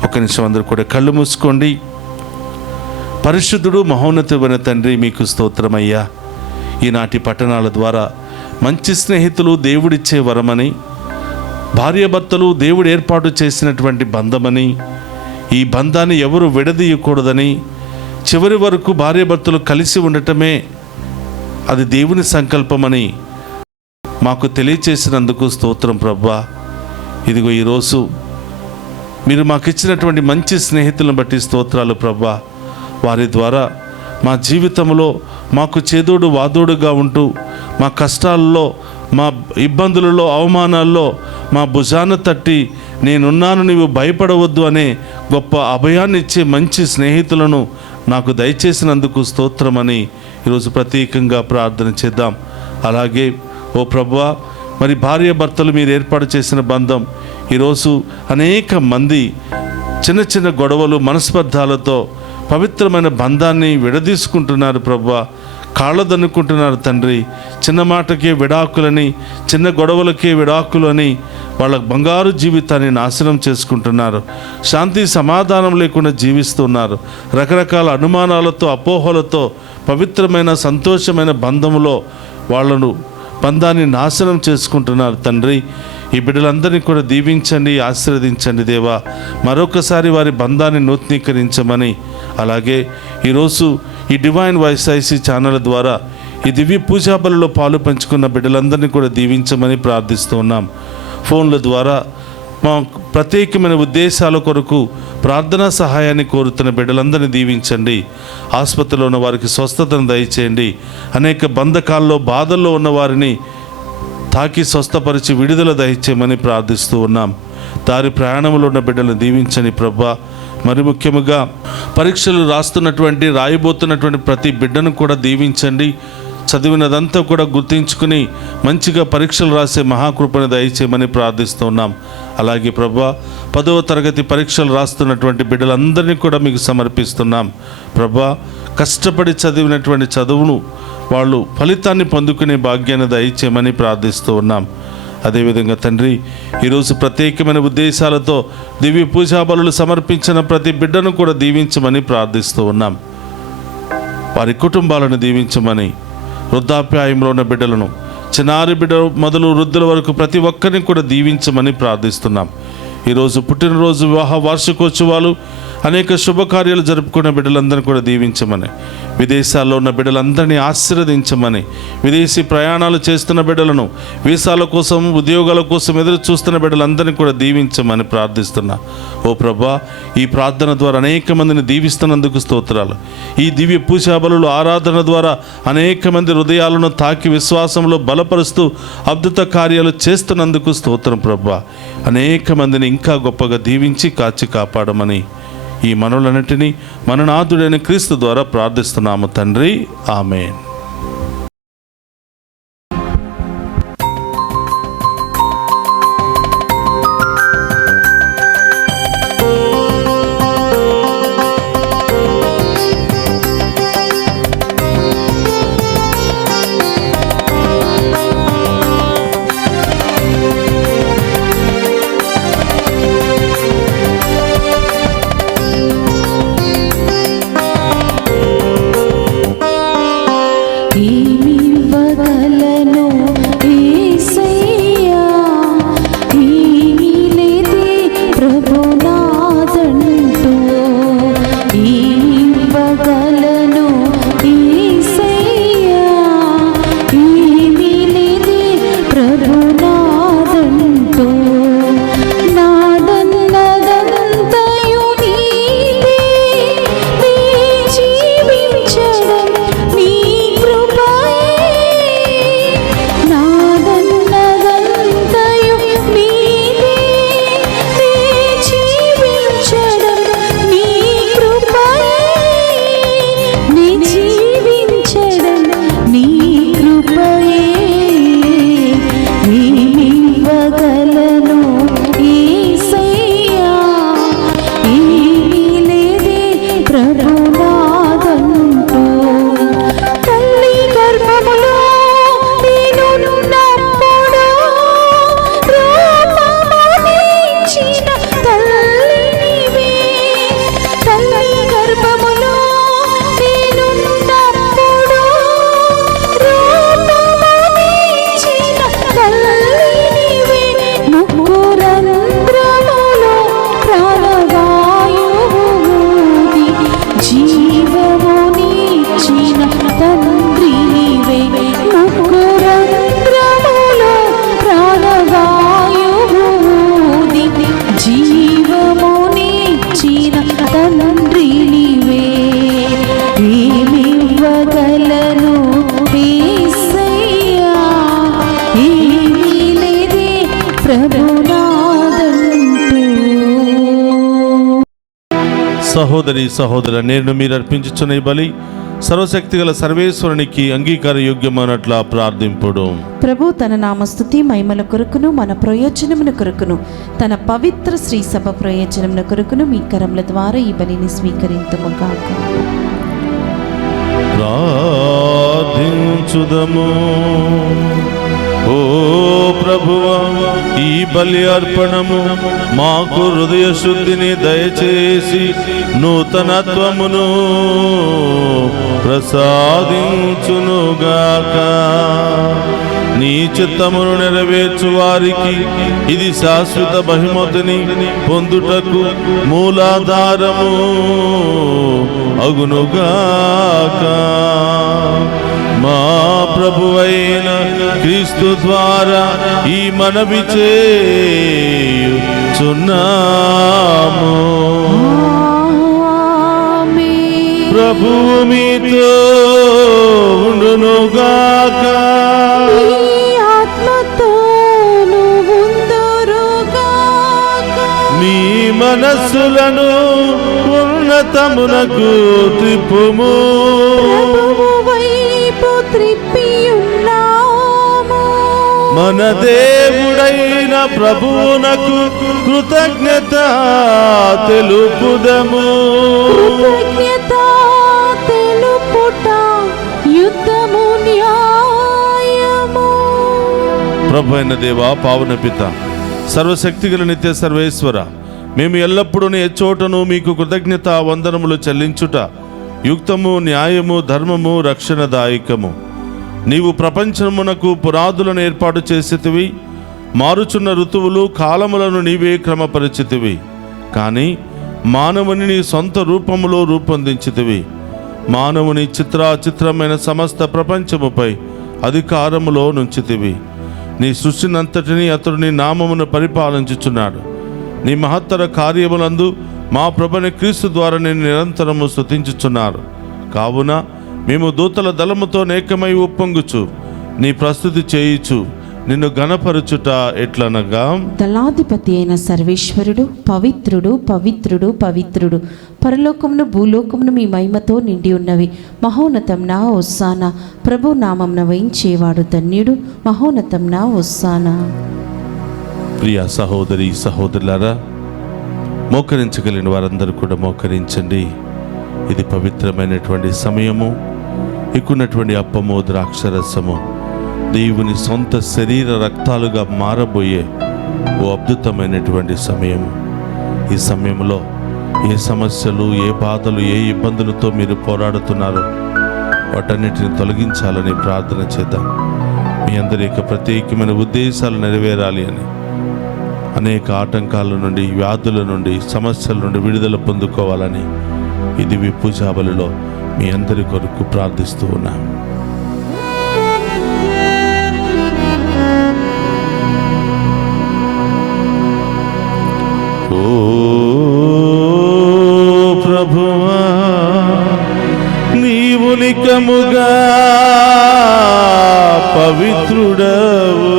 ఒక నిమిషం అందరూ కూడా కళ్ళు మూసుకోండి. పరిశుద్ధుడు, మహోన్నతుడైన తండ్రి, మీకు స్తోత్రమయ్యా. ఈనాటి పట్టణాల ద్వారా మంచి స్నేహితులు దేవుడిచ్చే వరమని, భార్యాభర్తలు దేవుడు ఏర్పాటు చేసినటువంటి బంధమని, ఈ బంధాన్ని ఎవరు విడదీయకూడదని, చివరి వరకు భార్యాభర్తలు కలిసి ఉండటమే అది దేవుని సంకల్పమని మాకు తెలియచేసినందుకు స్తోత్రం ప్రభువా. ఇదిగో ఈరోజు మీరు మాకు ఇచ్చినటువంటి మంచి స్నేహితులను బట్టి స్తోత్రాలు ప్రభువా. వారి ద్వారా మా జీవితంలో మాకు చేదోడు వాదోడుగా ఉంటూ, మా కష్టాల్లో, మా ఇబ్బందులలో, అవమానాల్లో మా భుజాన తట్టి నేనున్నాను, నీవు భయపడవద్దు అనే గొప్ప అభయాన్ని ఇచ్చే మంచి స్నేహితులను నాకు దయచేసినందుకు స్తోత్రమని ఈరోజు ప్రత్యేకంగా ప్రార్థన చేద్దాం. అలాగే ఓ ప్రభువా, మరి భార్యాభర్తలు మీరు ఏర్పాటు చేసిన బంధం ఈరోజు అనేక మంది చిన్న చిన్న గొడవలు, మనస్పర్ధాలతో పవిత్రమైన బంధాన్ని విడదీసుకుంటున్నారు ప్రభువా. కాళ్ళదన్నుకుంటున్నారు తండ్రి. చిన్న మాటకే విడాకులని, చిన్న గొడవలకే విడాకులు అని వాళ్ళ బంగారు జీవితాన్ని నాశనం చేసుకుంటున్నారు. శాంతి సమాధానం లేకుండా జీవిస్తున్నారు. రకరకాల అనుమానాలతో, అపోహలతో పవిత్రమైన సంతోషమైన బంధములో వాళ్ళను బంధాన్ని నాశనం చేసుకుంటున్నారు తండ్రి. ఈ బిడ్డలందరినీ కూడా దీవించండి, ఆశీర్వదించండి దేవా. మరొకసారి వారి బంధాన్ని నూతనీకరించమని, అలాగే ఈరోజు ఈ డివైన్ వాయిస్ ఐసీ ఛానల్ ద్వారా ఈ దివ్య పూజా బలిలో పాలు పంచుకున్న బిడ్డలందరినీ కూడా దీవించమని ప్రార్థిస్తూ ఉన్నాం. ఫోన్ల ద్వారా మా ప్రత్యేకమైన ఉద్దేశాల కొరకు ప్రార్థనా సహాయాన్ని కోరుతున్న బిడ్డలందరినీ దీవించండి. ఆసుపత్రిలో ఉన్న వారికి స్వస్థతను దయచేయండి. అనేక బంధకాల్లో, బాధల్లో ఉన్న వారిని తాకి స్వస్థపరిచి విడుదల దయచేయమని ప్రార్థిస్తూ ఉన్నాం. దారి ప్రయాణంలో ఉన్న బిడ్డలను దీవించని ప్రభా. మరి ముఖ్యముగా పరీక్షలు రాయబోతున్నటువంటి ప్రతి బిడ్డను కూడా దీవించండి. చదివినదంతా కూడా గుర్తించుకుని మంచిగా పరీక్షలు రాసే మహాకృపను దయచేయమని ప్రార్థిస్తున్నాం. అలాగే ప్రభా, 10వ తరగతి పరీక్షలు రాస్తున్నటువంటి బిడ్డలందరినీ కూడా మీకు సమర్పిస్తున్నాం. ప్రభా, కష్టపడి చదివినటువంటి చదువును వాళ్ళు ఫలితాన్ని పొందుకునే భాగ్యాన్ని దయచేయమని ప్రార్థిస్తూ ఉన్నాం. అదేవిధంగా తండ్రి, ఈరోజు ప్రత్యేకమైన ఉద్దేశాలతో దివ్య పూజా బలులు సమర్పించిన ప్రతి బిడ్డను కూడా దీవించమని ప్రార్థిస్తూ ఉన్నాం. వారి కుటుంబాలను దీవించమని, వృద్ధాప్యాయంలో ఉన్న బిడ్డలను, చిన్నారి బిడ్డ మొదలు వృద్ధుల వరకు ప్రతి ఒక్కరిని కూడా దీవించమని ప్రార్థిస్తున్నాం. ఈరోజు పుట్టినరోజు, వివాహ వార్షికోత్సవాలు, అనేక శుభకార్యాలు జరుపుకునే బిడ్డలందరినీ కూడా దీవించమని, విదేశాల్లో ఉన్న బిడ్డలందరినీ ఆశీర్వదించమని, విదేశీ ప్రయాణాలు చేస్తున్న బిడ్డలను, వీసాల కోసం, ఉద్యోగాల కోసం ఎదురు చూస్తున్న బిడ్డలందరినీ కూడా దీవించమని ప్రార్థిస్తున్నా. ఓ ప్రభా, ఈ ప్రార్థన ద్వారా అనేక మందిని దీవిస్తున్నందుకు స్తోత్రాలు. ఈ దివ్య పూజా బలులు, ఆరాధన ద్వారా అనేక మంది హృదయాలను తాకి విశ్వాసంలో బలపరుస్తూ అద్భుత కార్యాలు చేస్తున్నందుకు స్తోత్రం ప్రభా. అనేక మందిని ఇంకా గొప్పగా దీవించి కాచి కాపాడమని ఈ మనవులన్నిటినీ మన నాథుడైన క్రీస్తు ద్వారా ప్రార్థిస్తున్నాము తండ్రి. ఆమేన్. సహోదరి సహోదర, నేను మీరు అర్పించుచున్న ఈ బలి సర్వశక్తిగల సర్వేశ్వరునికి అంగీకార యోగ్యమైనట్ల ప్రార్థింపుడు. ప్రభు తన నామస్తుతి మహిమల కొరకును మన ప్రయోజనమున కొరకును తన పవిత్ర శ్రీ సభ ప్రయోజనమున కొరకును మీ కరముల ద్వారా ఈ బలిని స్వీకరింతుము గాక. ప్రార్థించుదాము. సమర్పించుదము. ఓ ప్రభువా, ఈ బలి అర్పణము మాకు హృదయ శుద్ధిని దయచేసి నూతనత్వమును ప్రసాదించునుగాక. నీ చిత్తమును నెరవేర్చు వారికి ఇది శాశ్వత బహుమతిని పొందుటకు మూలాధారము అగునుగాక. మా ప్రభువైన క్రీస్తు ద్వారా ఈ మనవి చేయుచున్నాము. ఆమేన్. ప్రభువు మీతో ఉండునుగాక. మీ ఆత్మతోను ఉందురుగాక. మీ మనస్సులను ఉన్నతమునకు త్రిప్పుము. ప్రభువు వైపు త్రిప్పియున్నాము. మన దేవుడైన ప్రభువునకు కృతజ్ఞత తెలుపుదము. కృతజ్ఞత తెలుపుట యుద్ధము న్యాయము. ప్రభు అయిన దేవా, పావన పిత, సర్వశక్తిగల నిత్య సర్వేశ్వర, మేము ఎల్లప్పుడూ ఏ చోటను మీకు కృతజ్ఞత వందనములు చెల్లించుట యుక్తము, న్యాయము, ధర్మము, రక్షణదాయకము. నీవు ప్రపంచమునకు పునాదులను ఏర్పాటు చేసితివి. మారుచున్న ఋతువులు, కాలములను నీవే క్రమపరిచితివి. కానీ మానవుని నీ సొంత రూపములో రూపొందించితివి. మానవుని చిత్రమైన సమస్త ప్రపంచముపై అధికారములో నుంచితివి. నీ సృష్టినంతటినీ అతడు నీ నామమును పరిపాలించుచున్నాడు. నీ మహత్తర కార్యములందు మా ప్రభుని క్రీస్తు ద్వారా నేను నిరంతరము స్తుతించుచున్నారు. కావున మేము దూతల దళముతో నేకమై ఉప్పొంగుచు నీ ప్రస్తుతి చేయుచు నిన్ను గణపరచుట ఎట్లనగా, దళాధిపతి అయిన సర్వేశ్వరుడు పవిత్రుడు, పవిత్రుడు, పవిత్రుడు, పరలోకమును భూలోకమును మీ మహిమతో నిండి ఉన్నవి. మహోన్నతంన హోసానా. ప్రభు నామంన వహించేవాడు ధన్యుడు. మహోన్నతంన హోసానా. ప్రియ సహోదరి సహోదరులారా, మోకరించగలిగిన వారందరూ కూడా మోకరించండి. ఇది పవిత్రమైనటువంటి సమయము. ఎక్కున్నటువంటి అప్పము, ద్రాక్షరసము దేవుని సొంత శరీర రక్తాలుగా మారబోయే ఓ అద్భుతమైనటువంటి సమయము. ఈ సమయంలో ఏ సమస్యలు, ఏ బాధలు, ఏ ఇబ్బందులతో మీరు పోరాడుతున్నారో వాటన్నిటిని తొలగించాలని ప్రార్థన చేద్దాం. మీ అందరి యొక్క ప్రత్యేకమైన ఉద్దేశాలు నెరవేరాలి అని, అనేక ఆటంకాల నుండి, వ్యాధుల నుండి, సమస్యల నుండి విడుదల పొందుకోవాలని ఈ దివ్య పూజా బలిలో మీ అందరి కొరకు ప్రార్థిస్తూ ఉన్నాం. ఓ ప్రభువా, నీవు నికముగా పవిత్రుడవు,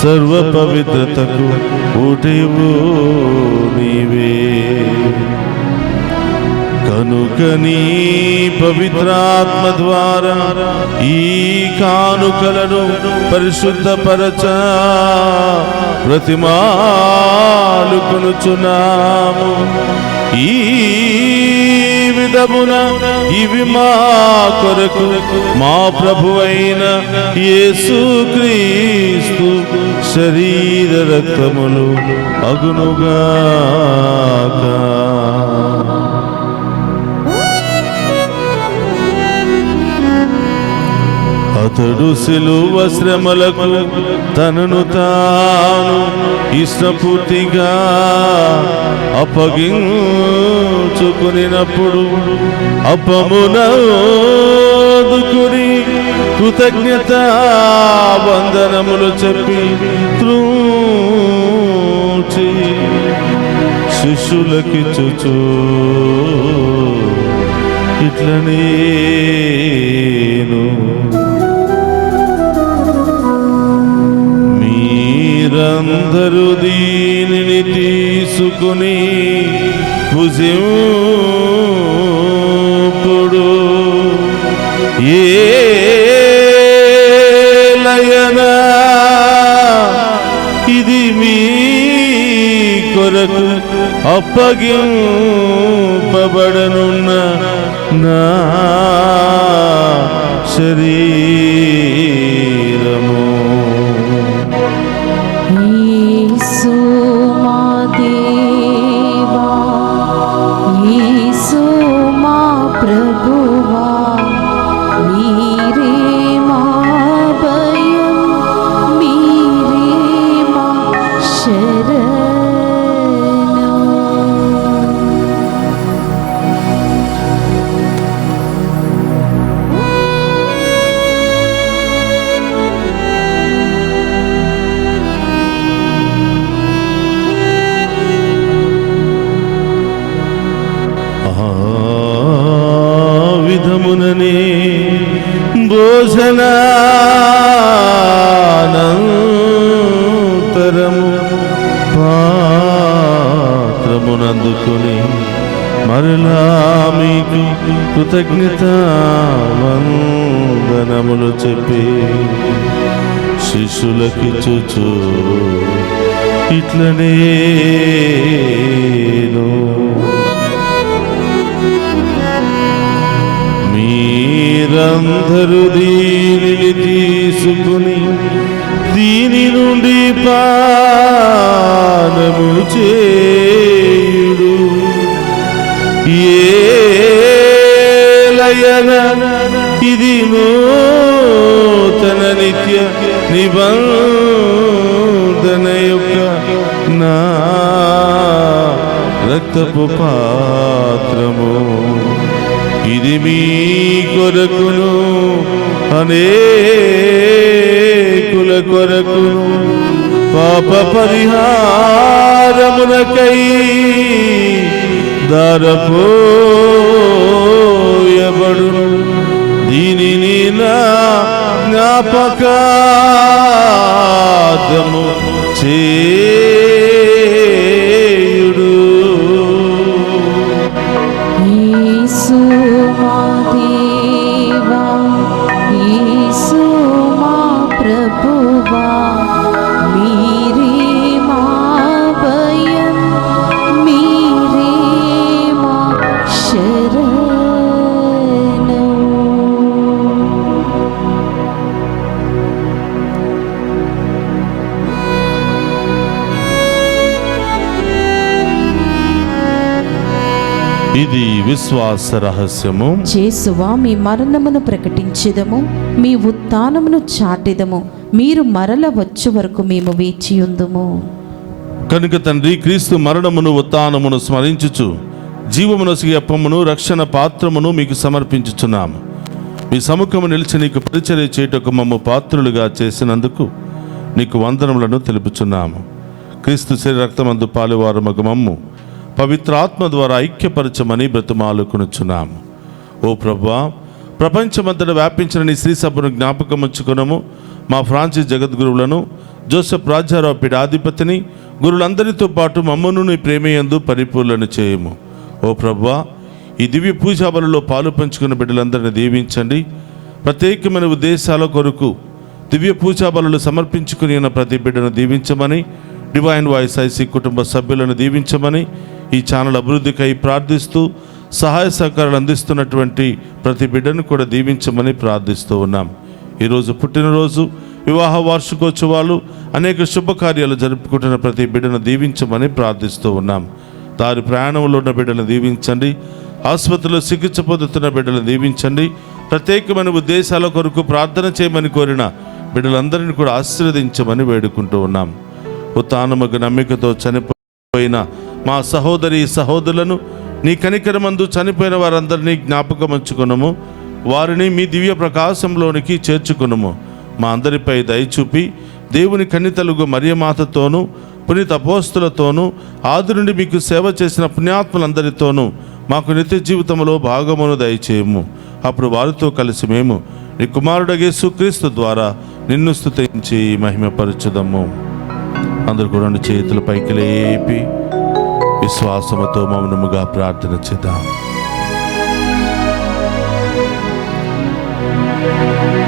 సర్వ పవిత్రతకు ఊటేవు నీవే. కనుక నీ పవిత్రాత్మ ద్వారా ఈ కానుకలను పరిశుద్ధపరచ ప్రతిమాలుకొనుచున్నాము. ఈ విధమున ఇవి మా కొరకు మా ప్రభువైన యేసుక్రీస్తు శరీర రక్తములు అగునుగాక. అతడు శిలువ శ్రమలకు తనను తాను ఇష్టపూర్తిగా అప్పగించుకునినప్పుడు అప్పమునదుకుని కృతజ్ఞత వందనములు చెప్పి త్రూచి శిష్యులకిచ్చుచు ఇట్లనేను, మీరందరూ దీనిని తీసుకుని భుజింపుడు. ఏలయనా ఇది మీ కొరకు అప్పగింపబడనున్న నా శరీరము. యేసు మా దేవా, యేసు మా ప్రభువా, మీరే మా భయం, మీరే మా శరణం. విధముననే భోజనానంతరము పాత్రమునందుకొని మరలా మీకు కృతజ్ఞత వందనములు చెప్పి శిష్యులకిచ్చుచు ఇట్లనే మీరందరూ దీనిని తీసుకుని దీని నుండి పానము చేయుడు. ఏలయన ఇది నూతన నిత్య నిబంధన యొక్క నా రక్తపు పాత్రము. ఇది మీ కొరకును అనేకుల కొరకును పాప పరిహారమునకై దారపోయబడును. దీనిని నా జ్ఞాపకార్థము చేయుడు. యేసు మా దేవా, యేసు మా ప్రభువా, మీరే మా భయం, మీరే మా శరణం. ఇది విశ్వాస రహస్యము. యేసువా, మీ మరణమును ప్రకటించెదము, మీ ఉత్థానమును చాటెదము. మీరు మరల వచ్చు వరకు మేము వేచియుందుము. కనుక తండ్రి, క్రీస్తు మరణమును ఉత్థానమును స్మరించుచు జీవమునొసగి అప్పమును రక్షణ పాత్రమును మీకు సమర్పించుచున్నాము. మీ సముఖము నిలిచి నీకు పరిచర్య చేయుటకు మమ్ము పాత్రులుగా చేసినందుకు నీకు వందనములను తెలుపుచున్నాము. క్రీస్తు శరీర రక్తమందు పాలువారు మగు మమ్ము పవిత్ర ఆత్మ ద్వారా ఐక్యపరచమని బ్రతిమాలుకొనుచున్నాము. ఓ ప్రభువా, ప్రపంచమంతటా వ్యాపించిన నీ శ్రీ సభను జ్ఞాపకం ఉంచుకునము. మా ఫ్రాన్సిస్ జగద్గురువులను, జోసెఫ్ రాజారావు పీఠాధిపతిని, గురులందరితో పాటు మమ్మను నీ ప్రేమయందు పరిపూర్ణను చేయము. ఓ ప్రభువా, ఈ దివ్య పూజా బలులో పాలు పంచుకున్న బిడ్డలందరినీ దీవించండి. ప్రత్యేకమైన ఉద్దేశాల కొరకు దివ్య పూజా బలులు సమర్పించుకుని ఉన్న ప్రతి బిడ్డను దీవించమని, డివైన్ వాయిస్ ఐసీ కుటుంబ సభ్యులను దీవించమని, ఈ ఛానల్ అభివృద్ధికై ప్రార్థిస్తూ సహాయ సహకారాలు అందిస్తున్నటువంటి ప్రతి బిడ్డను కూడా దీవించమని ప్రార్థిస్తూ ఉన్నాం. ఈరోజు పుట్టినరోజు, వివాహ వార్షికోత్సవాలు, అనేక శుభకార్యాలు జరుపుకుంటున్న ప్రతి బిడ్డను దీవించమని ప్రార్థిస్తూ ఉన్నాం. దారి ప్రయాణంలో ఉన్న బిడ్డలను దీవించండి. ఆసుపత్రిలో చికిత్స పొందుతున్న బిడ్డలను దీవించండి. ప్రత్యేకమైన ఉద్దేశాల కొరకు ప్రార్థన చేయమని కోరిన బిడ్డలందరినీ కూడా ఆశీర్వదించమని వేడుకుంటూ ఉన్నాం. ఉత్థానముకు నమ్మికతో చనిపోయిన మా సహోదరి సహోదరులను నీ కనికరమందు చనిపోయిన వారందరినీ జ్ఞాపకం ఉంచుకునము. వారిని మీ దివ్య ప్రకాశంలోనికి చేర్చుకునము. మా అందరిపై దయచూపి దేవుని కన్నితలుగు మరియమాతతోనూ పునీత అపోస్తులతోనూ ఆది నుండి మీకు సేవ చేసిన పుణ్యాత్ములందరితోనూ మాకు నిత్య జీవితంలో భాగమును దయచేయము. అప్పుడు వారితో కలిసి మేము నీ కుమారుడగు యేసుక్రీస్తు ద్వారా నిన్ను స్తుతించి మహిమపరచుదము. అందరూ కూడా రెండు చేతుల పైకి లేపి విశ్వాసముతో మౌనముగా ప్రార్థన చేద్దాం.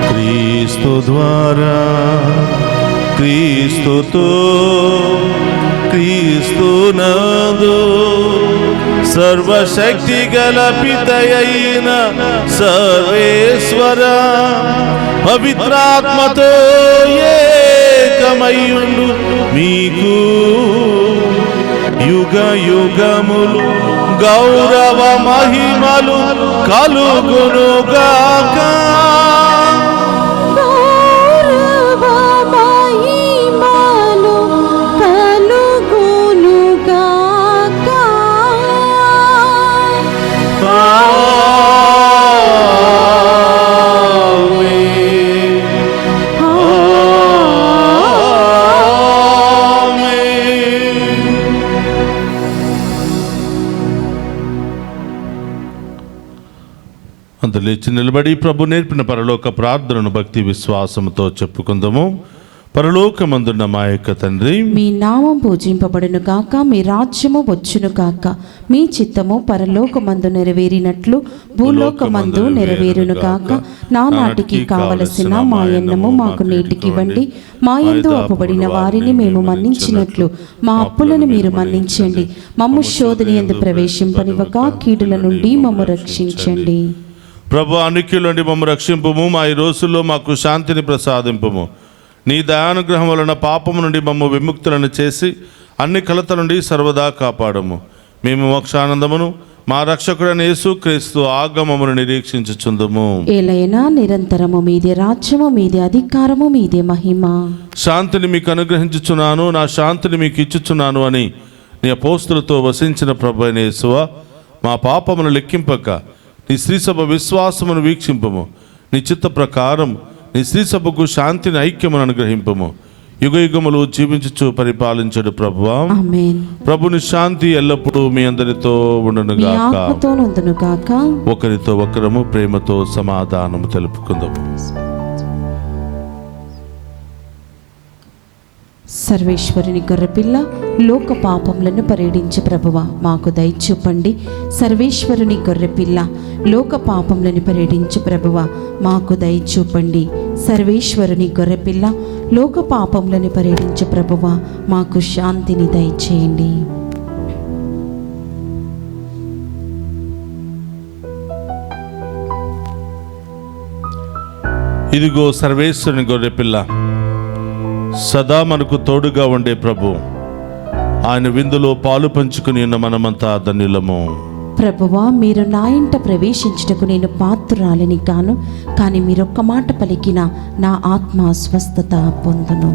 క్రీస్తు ద్వారా, క్రీస్తుతో, క్రీస్తునందు సర్వశక్తి గల పితయైన సర్వేశ్వర పవిత్రాత్మతో ఏకమయ్యుండు మీకు యుగ యుగములు గౌరవ మహిమలు కలుగునుగాక. అంత లేచి నిలబడి ప్రభు నేర్పిన పరలోక ప్రార్థనను భక్తి విశ్వాసంతో చెప్పుకుందాము. పరలోకమందున్న మా యొక్క తండ్రి, మీ నామం పూజింపబడును గాక, మీ రాజ్యము వచ్చును గాక, మీ చిత్తము పరలోకమందు నెరవేరినట్లు భూలోకమందు నెరవేరును గాక. నానాటికి కావలసిన మా అన్నము మాకు నేటికివ్వండి. మా యందు అప్పుబడిన వారిని మేము మన్నించినట్లు మా అప్పులను మీరు మన్నించండి. మమ్ము శోధన యందు ప్రవేశింపనివ్వక కీడుల నుండి మమ్ము రక్షించండి. ప్రభు అనుక్యులండి మమ్ము రక్షింపుము. మా ఈ రోజుల్లో మాకు శాంతిని ప్రసాదింపుము. నీ దయానుగ్రహం వలన పాపము నుండి మమ్ము విముక్తులను చేసి అన్ని కలత నుండి సర్వదా కాపాడము. మేము మోక్షానందమును మా రక్షకుడైన యేసుక్రీస్తు ఆగమమును నిరీక్షించుచుందుము. ఏలైనా నిరంతరము మీదే రాజ్యము, మీదే అధికారము, మీదే మహిమ. శాంతిని మీకు అనుగ్రహించుచున్నాను, నా శాంతిని మీకు ఇచ్చుచున్నాను అని నీ అపోస్తులతో వసించిన ప్రభు అయిన యేసువా, మా పాపమును లెక్కింపక నీ శ్రీసభ విశ్వాసమును వీక్షింపము. నీ చిత్త ప్రకారం నీ శ్రీసభకు శాంతిని ఐక్యమును అనుగ్రహింపము. యుగ యుగములు జీవించుచు పరిపాలించడు ప్రభువా. ఆమేన్. ప్రభుని శాంతి ఎల్లప్పుడూ మీ అందరితో ఉండునుగాక. ఒకరితో ఒకరము ప్రేమతో సమాధానము తెలుపుకుందాము. సర్వేశ్వరుని గొర్రెపిల్ల, లోక పాపములను పరిహరించు ప్రభువా, మాకు దయ చూపండి. సర్వేశ్వరుని గొర్రెపిల్ల, లోక పాపములను పరిహరించు ప్రభువా, మాకు దయ చూపండి. సర్వేశ్వరుని గొర్రెపిల్ల, లోక పాపములను పరిహరించు ప్రభువా, మాకు శాంతిని దయచేయండి. ఇదిగో సర్వేశ్వరుని గొర్రెపిల్ల, సదా మనకు తోడుగా ఉండే ప్రభు. ఆయన విందులో పాలు పంచుకుని ఉన్న మనమంతా ధన్యులము. ప్రభువా, మీరు నా ఇంట ప్రవేశించుటకు నేను పాత్రురాలిని కాను, కానీ మీరొక్క మాట పలికిన నా ఆత్మ స్వస్థత పొందును.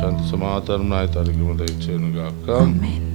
శాంతి సమాధానం దయచేయునుగాక. ఆమేన్.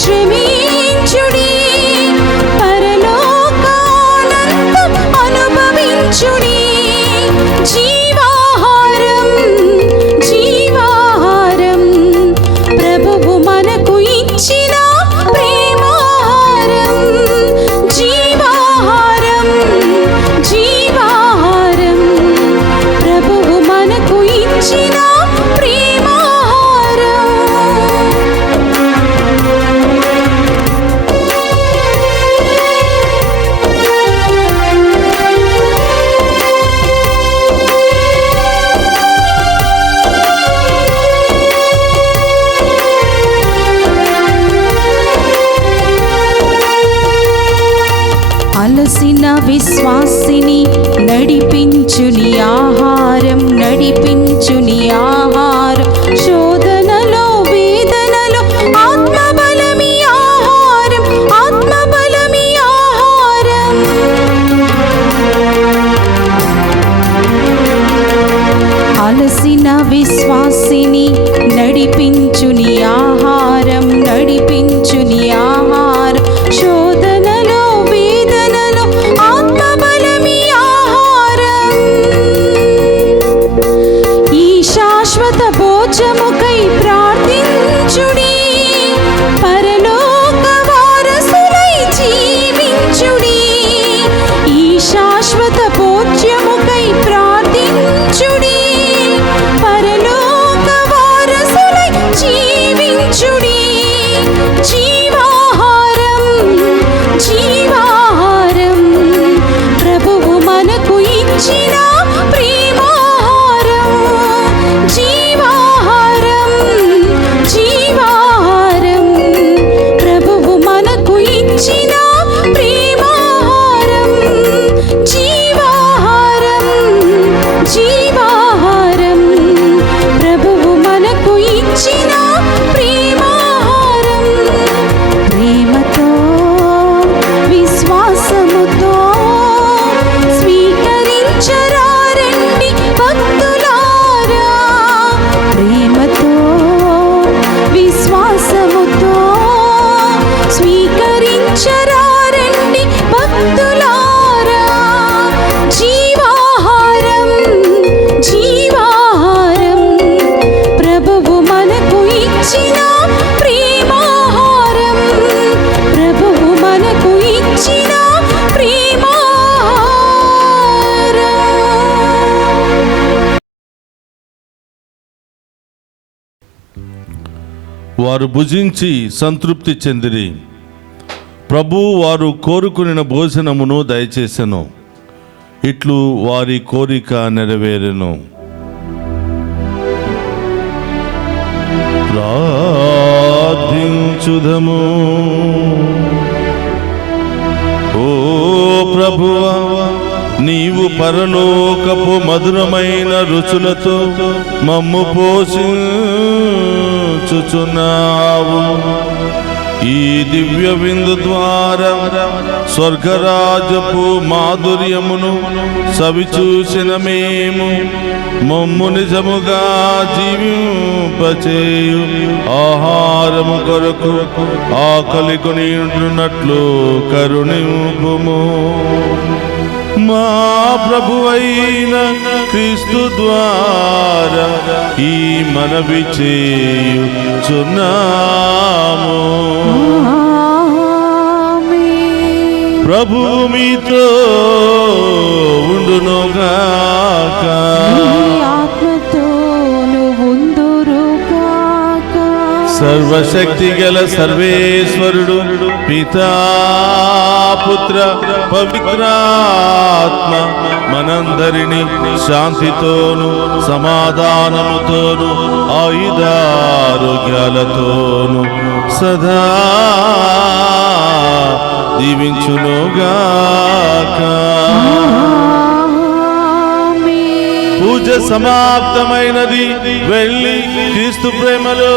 శ్రమించుడి, పరలోకానందం అనుభవించుడి. జీవాహారం జీవాహారం ప్రభువు మనకు ఇచ్చిన ప్రేమాహారం. జీవాహారం జీవాహారం ప్రభువు మనకు ఇచ్చిన ప్రేమాహారం. అలసిన విశ్వాసిని నడిపించుని ఆహారం, నడిపించుని ఆహారం. శోధనలో వేదనలో ఆత్మబలమి ఆహారం, ఆత్మబలమి ఆహారం. అలసిన విశ్వాసిని నడిపించుని ఆహారం, నడిపించుని ఆహారం. శోధనలో వేదనలో ఆత్మబలమి ఆహారం. ఈ శాశ్వత భోజముకై ప్రార్థించుడి, పరలోక వారసులై జీవించుడి. ఈ శాశ్వత భోజ్యముకై ప్రార్థించుడి, పరలోక వారసులై జీవించుడి. జీవాహారం జీవాహారం ప్రభువు మనకు ఇచ్చిన ప్రేమాహారం. జీవాహారం జీవాహారం ప్రభువు మనకు ఇచ్చిన ప్రేమాహారం. జీవాహారం జీవాహారం ప్రభువు మనకు ఇచ్చిన ప్రేమాహారం. ప్రేమతో విశ్వాసముతో స్వీకరించరారండి భక్తులారా. ప్రేమతో విశ్వాసముతో స్వీకరించరారండి భక్తులారా. జీవాహారం జీవాహారం ప్రభువు మనకు ఇచ్చిన ప్రేమాహారం, ప్రభువు మనకు ఇచ్చిన ప్రేమాహారం. వారు భుజించి సంతృప్తి చెందిరి. ప్రభు వారు కోరుకునిన భోజనమును దయచేసెను. ఇట్లు వారి కోరిక నెరవేరెను. ప్రార్థించుదము. ఓ ప్రభువా, నీవు పరలోకపు మధురమైన రుచులతో మమ్ము పోషించుచున్నావు. ఈ దివ్య విందు ద్వారా స్వర్గరాజపు మాధుర్యమును సవిచూసిన మేము మమ్ము నిజముగా జీవింపచేయు ఆహారము కొరకు ఆకలి కొని ఉంటున్నట్లు కరుణింపుము. మా ప్రభువైన క్రీస్తు ద్వారా ఈ మనవి చేయుచున్నాము. ప్రభు మీతో ఉండునుగాక. ఆత్మతోను ఉందురుగాక. సర్వశక్తి గల సర్వేశ్వరుడు పితా పుత్ర పవిత్రాత్మ మనందరినీ శాంతితోను సమాధానముతోను ఆయుధారోగ్యాలతోను సదా దీవించునుగాక. పూజ సమాప్తమైనది. వెళ్ళి క్రీస్తు ప్రేమలో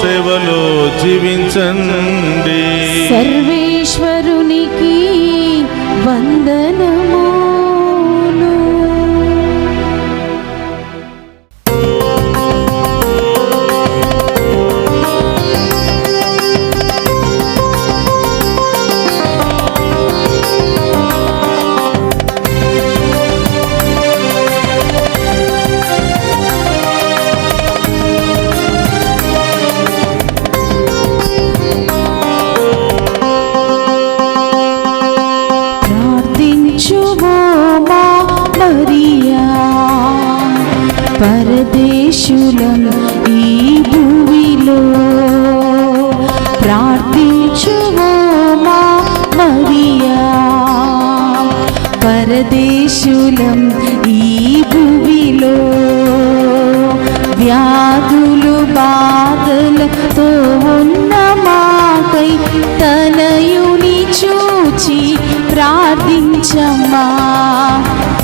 సేవలో జీవించండి. సర్వేశ్వరునికి వందనములు. ప్రార్థించుము మా మరియా. పరదేశులం ఈ భూమిలో వ్యాధులు బాధలతో ఉన్న మాకై తనయుని చూచి ప్రార్థించమ్మా.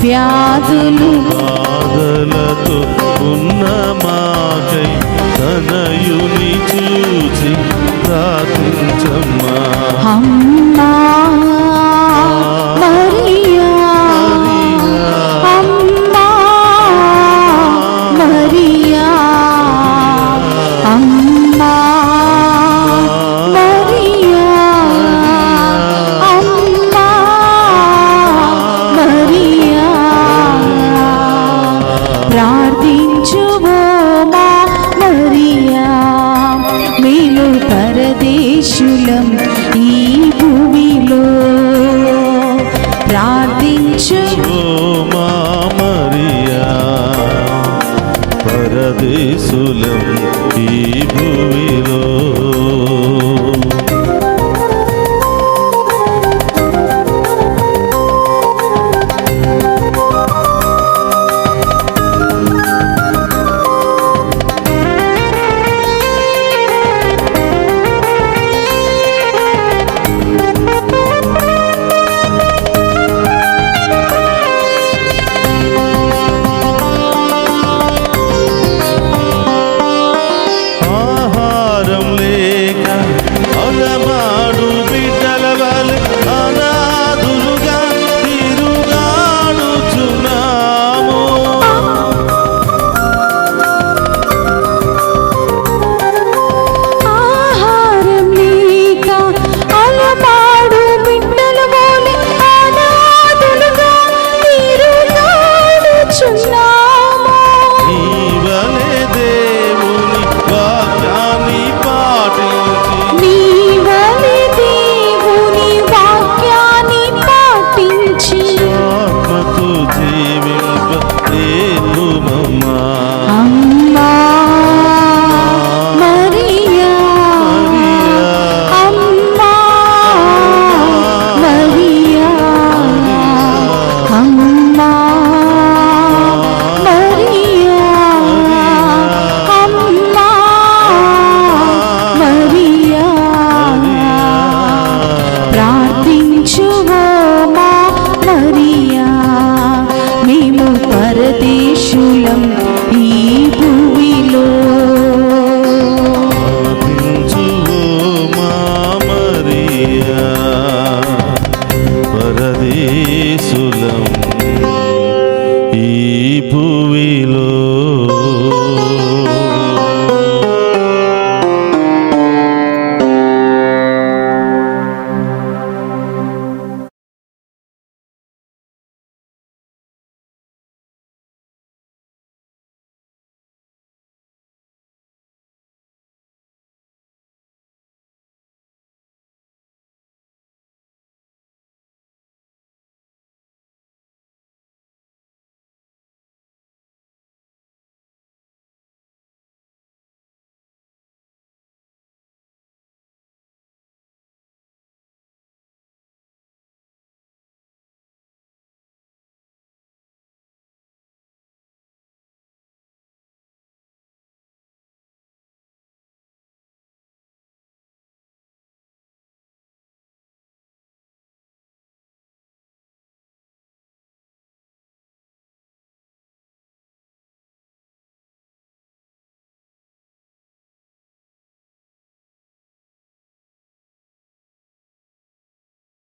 వ్యాధులు బాధలతో ఉన్న మాకై తనయుని చూసి ప్రార్థించమ్మా. అమ్మా మరియా, అమ్మా మరియా, అమ్మా మరియా, అమ్మా మరియా. ప్రార్థించుము మా మరియా. మేము పరదేశులం